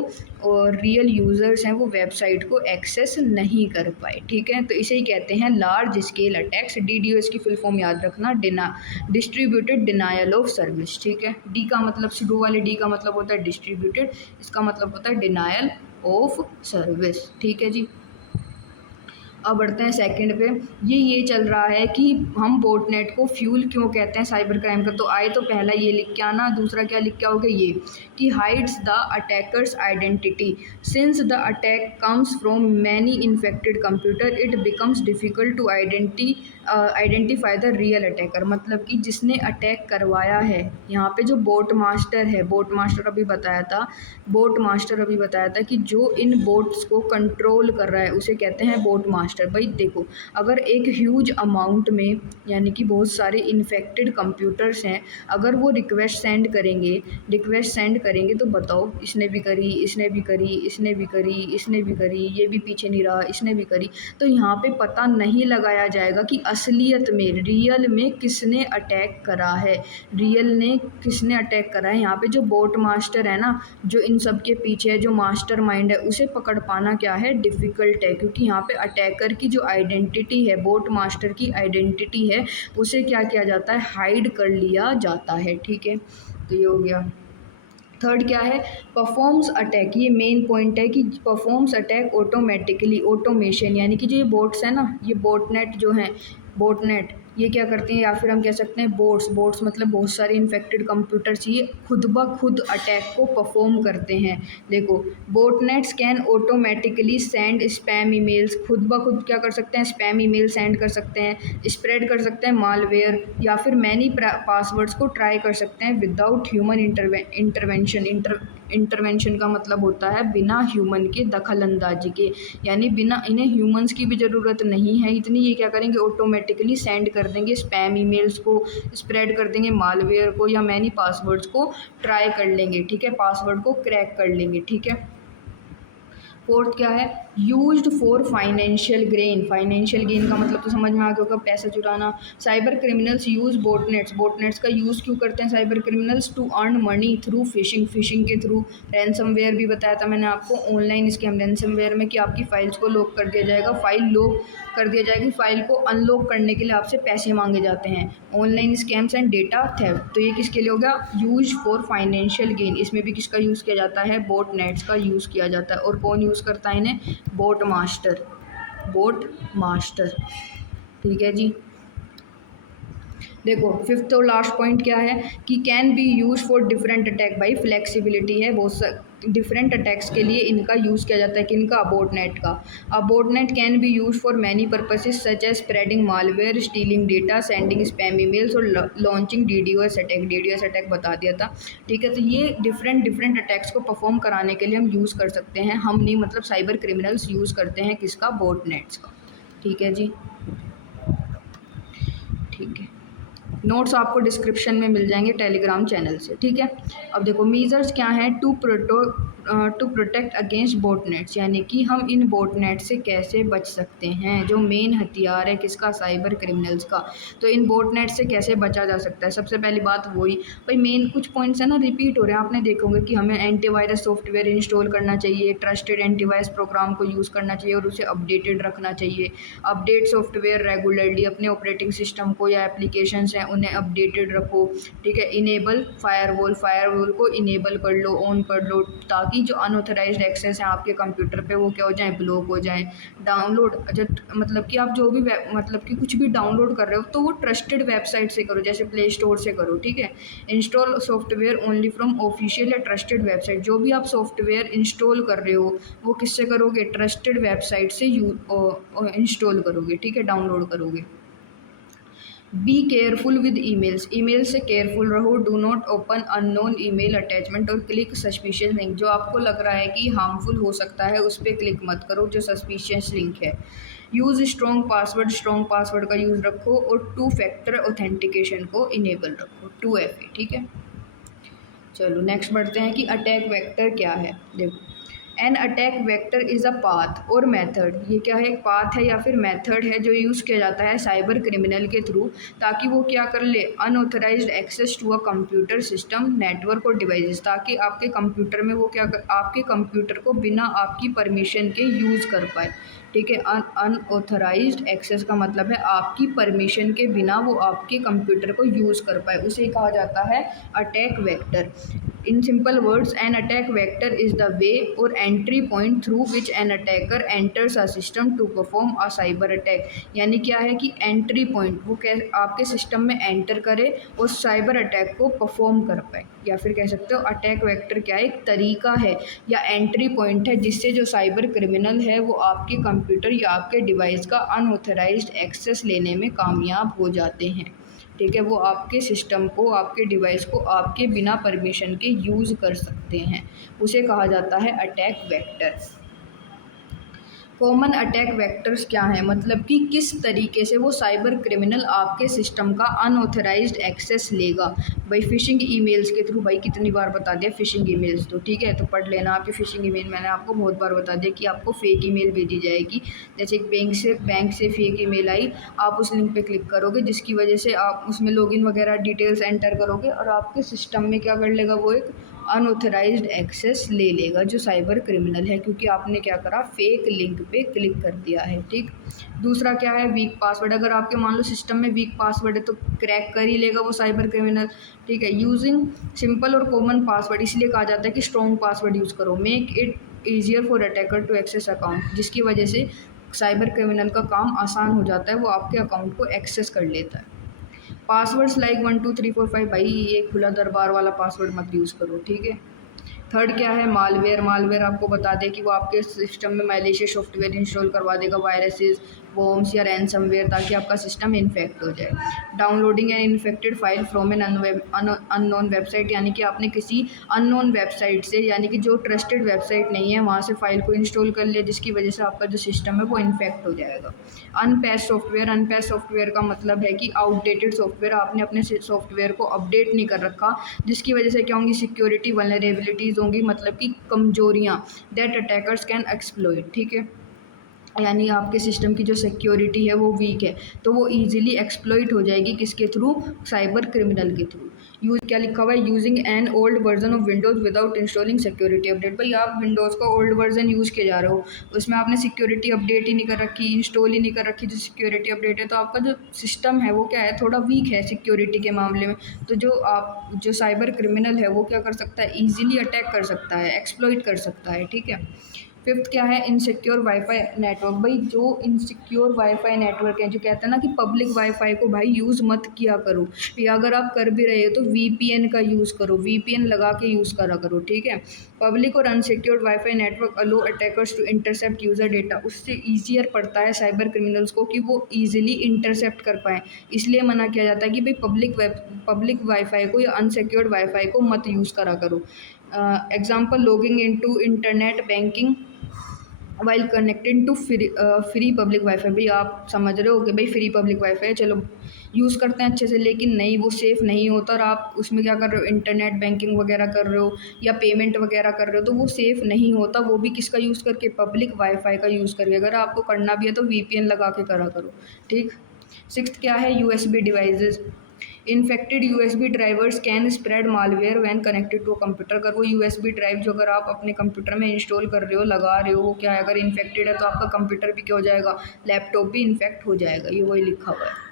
और रियल यूज़र्स हैं वो वेबसाइट को एक्सेस नहीं कर पाए। ठीक है, तो इसे ही कहते हैं लार्ज स्केल अटैक्स। DDoS की फुल फॉर्म याद रखना, डिस्ट्रीब्यूटेड डिनायल ऑफ सर्विस। ठीक है, डी का मतलब, सुडो वाले डी का मतलब होता है डिस्ट्रीब्यूटेड, इसका मतलब होता है डिनायल ऑफ सर्विस। ठीक है जी। अब बढ़ते हैं सेकंड पे। ये चल रहा है कि हम बोटनेट को फ्यूल क्यों कहते हैं साइबर क्राइम का। तो आए तो पहला ये लिख के आना, दूसरा क्या लिख के आओगे, ये कि hides the attacker's identity, since the attack comes from many infected computer it becomes difficult to identify the real attacker. मतलब कि जिसने अटैक करवाया है, यहाँ पे जो बोट मास्टर है, बोट मास्टर अभी बताया था, बोट मास्टर अभी बताया था कि जो इन बोट्स को कंट्रोल कर रहा है उसे कहते हैं बोट मास्टर। भाई देखो, अगर एक ह्यूज अमाउंट में, यानी कि बहुत सारे इन्फेक्टेड कंप्यूटर्स हैं, अगर वो रिक्वेस्ट सेंड करेंगे तो बताओ, इसने भी करी, इसने भी करी, इसने भी करी, इसने भी करी, ये भी पीछे नहीं रहा, इसने भी करी, तो यहाँ पे पता नहीं लगाया जाएगा कि असलियत में, रियल में किसने अटैक करा है, रियल ने किसने अटैक करा है। यहाँ पे जो बोट मास्टर है ना, जो इन सब के पीछे है, जो मास्टर माइंड है, उसे पकड़ पाना क्या है, डिफ़िकल्ट है, क्योंकि यहाँ पे अटैकर की जो आइडेंटिटी है, बोट मास्टर की आइडेंटिटी है, उसे क्या किया जाता है, हाइड कर लिया जाता है। ठीक है, तो ये हो गया। थर्ड क्या है, परफॉर्म्स अटैक। ये मेन पॉइंट है कि परफॉर्म्स अटैक ऑटोमेटिकली, ऑटोमेशन, यानी कि जो ये बोट्स है ना, ये बोटनेट जो हैं, बोटनेट ये क्या करते हैं, या फिर हम कह सकते हैं बोट्स, बोट्स मतलब बहुत सारे इन्फेक्टेड कंप्यूटर्स, ये खुद ब खुद अटैक को परफॉर्म करते हैं। देखो, botnets can automatically send spam emails, खुद ब खुद क्या कर सकते हैं, स्पैम ईमेल सेंड कर सकते हैं, स्प्रेड कर सकते हैं मालवेयर, या फिर मैनी पासवर्ड्स को ट्राई कर सकते हैं विदाउट ह्यूमन इंटरवेंशन का मतलब होता है बिना ह्यूमन के दखल अंदाजी के, यानी बिना, इन्हें ह्यूमंस की भी ज़रूरत नहीं है इतनी, ये क्या करेंगे, ऑटोमेटिकली सेंड कर देंगे स्पैम ईमेल्स को, स्प्रेड कर देंगे मालवेयर को, या मैनी पासवर्ड्स को ट्राई कर लेंगे। ठीक है, पासवर्ड को क्रैक कर लेंगे। ठीक है, फोर्थ क्या है, used for financial gain. Financial gain का मतलब तो समझ में आ गया होगा, पैसा चुराना। Cyber criminals use botnets. Botnets का यूज़ क्यों करते हैं cyber criminals? To earn money through phishing. Phishing के थ्रू। रैंसमवेयर भी बताया था मैंने आपको, ऑनलाइन स्कैम रैंसमवेयर में कि आपकी फाइल्स को लॉक कर दिया जाएगा, फाइल लॉक कर दिया जाएगी, फाइल को अनलॉक करने के लिए आपसे पैसे मांगे जाते हैं। Online scams and data theft, तो ये किसके लिए हो गया? Use for financial gain. इसमें भी किसका यूज़ किया जाता है? बोट नेट्स का यूज़ किया जाता है। और कौन यूज़ करता है इन्हें? Boat master. बोट मास्टर, ठीक है जी। देखो फिफ्थ और लास्ट पॉइंट क्या है कि can be use for different attack. भाई फ्लेक्सिबिलिटी है, बहुत डिफरेंट अटैक्स के लिए इनका यूज़ किया जाता है। किनका? बोटनेट का। अब botnet can be use for many purposes such as spreading malware, stealing data, sending spam emails और launching DDoS attack. DDoS attack बता दिया था, ठीक है। तो ये डिफरेंट अटैक्स को परफॉर्म कराने के लिए हम यूज़ कर सकते हैं। हम नहीं, मतलब साइबर क्रिमिनल्स यूज़ करते हैं किसका? बोटनेट्स का, ठीक है जी। ठीक है, नोट्स आपको डिस्क्रिप्शन में मिल जाएंगे टेलीग्राम चैनल से, ठीक है। अब देखो मीजर्स क्या हैं टू प्रोटेक्ट अगेंस्ट बोटनेट्स, यानी कि हम इन बोटनेट से कैसे बच सकते हैं। जो मेन हथियार है किसका? साइबर क्रिमिनल्स का। तो इन बोटनेट से कैसे बचा जा सकता है? सबसे पहली बात वही, भाई मेन कुछ पॉइंट्स है ना रिपीट हो रहे हैं, आपने देखोगे कि हमें एंटीवायरस सॉफ्टवेयर इंस्टॉल करना चाहिए, ट्रस्टेड एंटीवायरस प्रोग्राम को यूज़ करना चाहिए और उसे अपडेटेड रखना चाहिए। अपडेट सॉफ्टवेयर रेगुलरली अपने ऑपरेटिंग सिस्टम को या एप्लीकेशंस हैं उन्हें अपडेटेड रखो, ठीक है। इनेबल फायरवॉल, फायरवॉल को इनेबल कर लो, ऑन कर लो, ताकि जो अनऑथराइज्ड एक्सेस है आपके कंप्यूटर पे वो क्या हो जाए? ब्लॉक हो जाए। डाउनलोड जब मतलब कि आप जो भी मतलब कि कुछ भी डाउनलोड कर रहे हो तो वो ट्रस्टेड वेबसाइट से करो, जैसे प्ले स्टोर से करो, ठीक है। Install software only from official या ट्रस्टेड वेबसाइट। जो भी आप सॉफ्टवेयर इंस्टॉल कर रहे हो वो किससे करोगे? ट्रस्टेड वेबसाइट से इंस्टॉल करोगे, ठीक है, डाउनलोड करोगे। Be careful with emails. Email से केयरफुल रहो। Do not open unknown email attachment और क्लिक सस्पिशियस लिंक। जो आपको लग रहा है कि हार्मफुल हो सकता है उस पर क्लिक मत करो, जो सस्पिशियस लिंक है। Use strong password, strong password का यूज़ रखो और टू फैक्टर ऑथेंटिकेशन को इनेबल रखो, 2FA, ठीक है। चलो नेक्स्ट बढ़ते हैं कि अटैक वेक्टर क्या है। देखो N attack vector is a path और मेथड। ये क्या है? एक पाथ है या फिर मेथड है जो यूज़ किया जाता है साइबर क्रिमिनल के थ्रू, ताकि वो क्या कर ले? Unauthorised access to a computer system, network और डिवाइसेस, ताकि आपके कंप्यूटर में वो क्या कर, आपके कंप्यूटर को बिना आपकी परमिशन के यूज़ कर पाए, ठीक है। अनऑथराइज्ड एक्सेस का मतलब है आपकी परमिशन के बिना वो आपके कंप्यूटर को यूज़ कर पाए, उसे कहा जाता है attack vector. In simple words, an attack vector is the way और entry point through which an attacker enters a system to perform a cyber attack. यानी क्या है कि एंट्री पॉइंट, वो आपके सिस्टम में एंटर करे और साइबर अटैक को परफॉर्म कर पाए, या फिर कह सकते हो अटैक वेक्टर क्या है? एक तरीका है या एंट्री पॉइंट है जिससे जो साइबर क्रिमिनल है वो आपके कंप्यूटर या आपके डिवाइस का अनऑथराइज्ड एक्सेस लेने में कामयाब हो जाते हैं, ठीक है। वो आपके सिस्टम को, आपके डिवाइस को आपके बिना परमिशन के यूज़ कर सकते हैं, उसे कहा जाता है attack vector. Common attack vectors क्या हैं? मतलब कि किस तरीके से वो साइबर क्रिमिनल आपके सिस्टम का अनऑथराइज्ड एक्सेस लेगा। भाई फिशिंग ईमेल्स के थ्रू, भाई कितनी बार बता दिया फिशिंग ईमेल्स, तो ठीक है, तो पढ़ लेना आपकी फिशिंग ईमेल। मैंने आपको बहुत बार बता दिया कि आपको फेक ईमेल भेजी जाएगी, जैसे एक बैंक से फेक ईमेल आई, आप उस लिंक पे क्लिक करोगे जिसकी वजह से आप उसमें लॉगिन वगैरह डिटेल्स एंटर करोगे और आपके सिस्टम में क्या कर लेगा? वो एक अनऑथराइज्ड एक्सेस ले लेगा जो साइबर क्रिमिनल है, क्योंकि आपने क्या करा? फेक लिंक पे क्लिक कर दिया है, ठीक। दूसरा क्या है? Week password. अगर आपके मान लो सिस्टम में वीक पासवर्ड है तो क्रैक कर ही लेगा वो साइबर क्रिमिनल, ठीक है। यूजिंग सिंपल और कॉमन पासवर्ड, इसलिए कहा जाता है कि स्ट्रॉन्ग पासवर्ड यूज़ करो। Make it easier for attacker to access account, जिसकी वजह से साइबर क्रिमिनल का काम आसान हो जाता है, वो आपके अकाउंट को एक्सेस कर लेता है। पासवर्ड्स लाइक 1 2 3 4 5, भाई ये खुला दरबार वाला पासवर्ड मत यूज़ करो, ठीक है। थर्ड क्या है? मालवेयर। मालवेयर आपको बता दें कि वो आपके सिस्टम में मैलिशियस सॉफ्टवेयर इंस्टॉल करवा देगा, वायरसेस, वॉर्म्स या रैनसमवेयर, ताकि आपका सिस्टम इन्फेक्ट हो जाए। Downloading an infected file from an unknown website, यानी कि आपने किसी अननोन वेबसाइट से, यानी कि जो ट्रस्टेड वेबसाइट नहीं है वहाँ से फाइल को इंस्टॉल कर लिया, जिसकी वजह से आपका जो सिस्टम है वो इन्फेक्ट हो जाएगा। अनपैच सॉफ्टवेयर, अनपैच सॉफ्टवेयर का मतलब है कि आउटडेटेड सॉफ्टवेयर, आपने अपने सॉफ्टवेयर को अपडेट नहीं कर रखा, जिसकी वजह से क्या होंगी, सिक्योरिटी वल्नरेबिलिटीज़ होंगी, मतलब कि कमजोरियाँ, दैट अटैकर्स कैन एक्सप्लॉइट, ठीक है। यानी आपके सिस्टम की जो सिक्योरिटी है वो वीक है, तो वो ईजिली एक्सप्लॉइट हो जाएगी, किसके थ्रू, साइबर क्रिमिनल के थ्रू। यूज क्या लिखा हुआ है, using an old version of Windows without installing security update. भाई आप विंडोज़ का ओल्ड वर्जन यूज़ किए जा रहे हो, उसमें आपने सिक्योरिटी अपडेट ही नहीं कर रखी, इंस्टॉल ही नहीं कर रखी जो सिक्योरिटी अपडेट है, तो आपका जो सिस्टम है वो क्या है, थोड़ा वीक है सिक्योरिटी के मामले में। तो जो साइबर क्रिमिनल है वो क्या कर सकता है, ईजिली अटैक कर सकता है, एक्सप्लॉइट कर सकता है, ठीक है। फिफ्थ क्या है, इनसिक्योर वाईफाई नेटवर्क। भाई जो इनसिक्योर वाईफाई नेटवर्क है, जो कहते हैं ना कि पब्लिक वाईफाई को भाई यूज़ मत किया करो, या अगर आप कर भी रहे हो तो वीपीएन का यूज़ करो, वीपीएन लगा के यूज़ करा करो, ठीक है। पब्लिक और unsecured wifi network allow attackers to intercept user data, उससे ईजियर पड़ता है साइबर क्रिमिनल्स को कि वो ईजिली इंटरसेप्ट कर पाएँ, इसलिए मना किया जाता है कि भाई पब्लिक वाईफाई को या अनसिक्योर्ड वाईफाई को मत यूज़ करा करो। Example, logging into internet banking while connected to free public wifi. भाई आप समझ रहे हो कि भाई फ्री पब्लिक वाईफाई है, चलो यूज़ करते हैं अच्छे से, लेकिन नहीं, वो सेफ़ नहीं होता, और आप उसमें क्या कर रहे हो, इंटरनेट बैंकिंग वगैरह कर रहे हो या पेमेंट वगैरह कर रहे हो, तो वो सेफ़ नहीं होता, वो भी किसका यूज़ करके, पब्लिक वाईफाई का यूज़ करके। अगर आपको करना भी है तो वीपीएन लगा के करा करो, ठीक। सिक्स्थ क्या है, USB devices. Infected USB drivers can spread malware when connected to computer. अगर वो यूएसबी ड्राइव जो अगर आप अपने कंप्यूटर में इंस्टॉल कर रहे हो, लगा रहे हो, वो क्या है, अगर इन्फेक्टेड है तो आपका कंप्यूटर भी क्या हो जाएगा, लैपटॉप भी इन्फेक्ट हो जाएगा, ये वही लिखा हुआ है।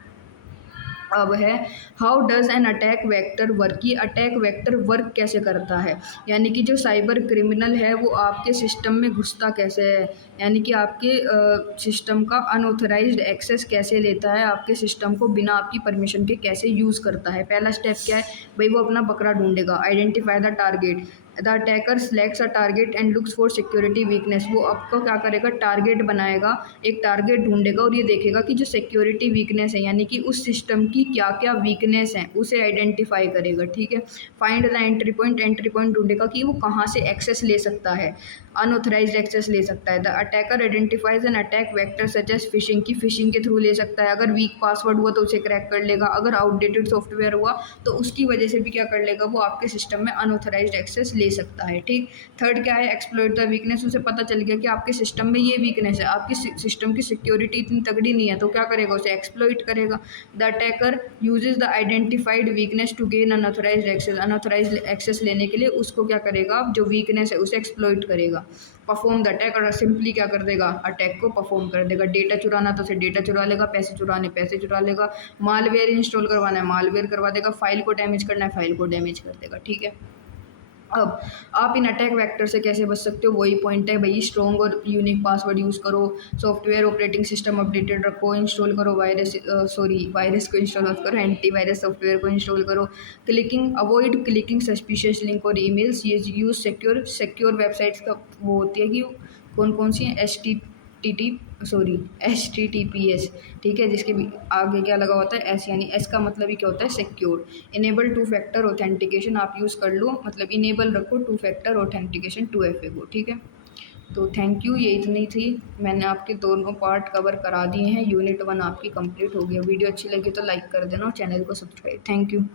अब है, how does N attack vector work, ये अटैक वेक्टर वर्क कैसे करता है, यानी कि जो साइबर क्रिमिनल है वो आपके सिस्टम में घुसता कैसे है, यानी कि आपके सिस्टम का अनऑथराइज्ड एक्सेस कैसे लेता है, आपके सिस्टम को बिना आपकी परमिशन के कैसे यूज़ करता है। पहला स्टेप क्या है, भाई वो अपना बकरा ढूंढेगा, identify the target, the attacker selects a target and looks for security weakness. वो आपको क्या करेगा, टारगेट बनाएगा, एक टारगेट ढूंढेगा और ये देखेगा कि जो सिक्योरिटी वीकनेस है, यानी कि उस सिस्टम की क्या क्या वीकनेस है, उसे आइडेंटिफाई करेगा, ठीक है। Find the entry point, entry point ढूंढेगा कि वो कहाँ से एक्सेस ले सकता है, अनऑथराइज्ड एक्सेस ले सकता है। The attacker identifies an attack vector such as phishing, की फिशिंग के थ्रू ले सकता है, अगर वीक पासवर्ड हुआ तो उसे क्रैक कर लेगा, अगर आउटडेटेड सॉफ्टवेयर हुआ तो उसकी वजह से भी क्या कर लेगा, वो आपके सिस्टम में अनऑथराइज्ड एक्सेस ले सकता है, ठीक। थर्ड क्या है, एक्सप्लॉइट द वीकनेस। उसे पता चल गया कि आपके सिस्टम में ये वीकनेस है, आपकी सिस्टम की सिक्योरिटी इतनी तगड़ी नहीं है, तो क्या करेगा, उसे एक्सप्लॉइट करेगा। The attacker uses the identified weakness to gain unauthorised access, unauthorised access लेने के लिए उसको क्या करेगा, जो वीकनेस है उसे एक्सप्लॉइट करेगा। परफॉर्म द अटैक, और सिंपली क्या कर देगा, अटैक को परफॉर्म कर देगा। डेटा चुराना तो उसे डेटा चुरा लेगा, पैसे चुराने पैसे चुरा लेगा, मालवेयर इंस्टॉल करवाना है मालवेयर करवा देगा, फाइल को डैमेज करना है फाइल को डैमेज कर देगा, ठीक है। अब आप इन अटैक वेक्टर से कैसे बच सकते हो, वही पॉइंट है भाई, स्ट्रॉन्ग और यूनिक पासवर्ड यूज़ करो, सॉफ्टवेयर ऑपरेटिंग सिस्टम अपडेटेड रखो, इंस्टॉल करो वायरस को इंस्टॉल मत करो, एंटीवायरस सॉफ्टवेयर को इंस्टॉल करो। अवॉइड क्लिकिंग सस्पिशियस लिंक और ईमेल्स, ये यूज़ सिक्योर वेबसाइट्स का वो होती है कि कौन कौन सी हैं, HTTPS, ठीक है, जिसके भी आगे क्या लगा होता है, एस, यानी एस का मतलब ही क्या होता है, secure. Enable two factor authentication, आप यूज़ कर लो, मतलब इनेबल रखो टू फैक्टर ऑथेंटिकेशन 2FA को, ठीक है। तो थैंक यू, ये इतनी थी, मैंने आपके दोनों पार्ट कवर करा दिए हैं, यूनिट 1 आपकी कंप्लीट हो गया। वीडियो अच्छी लगी तो लाइक कर देना और चैनल को सब्सक्राइब। Thank you.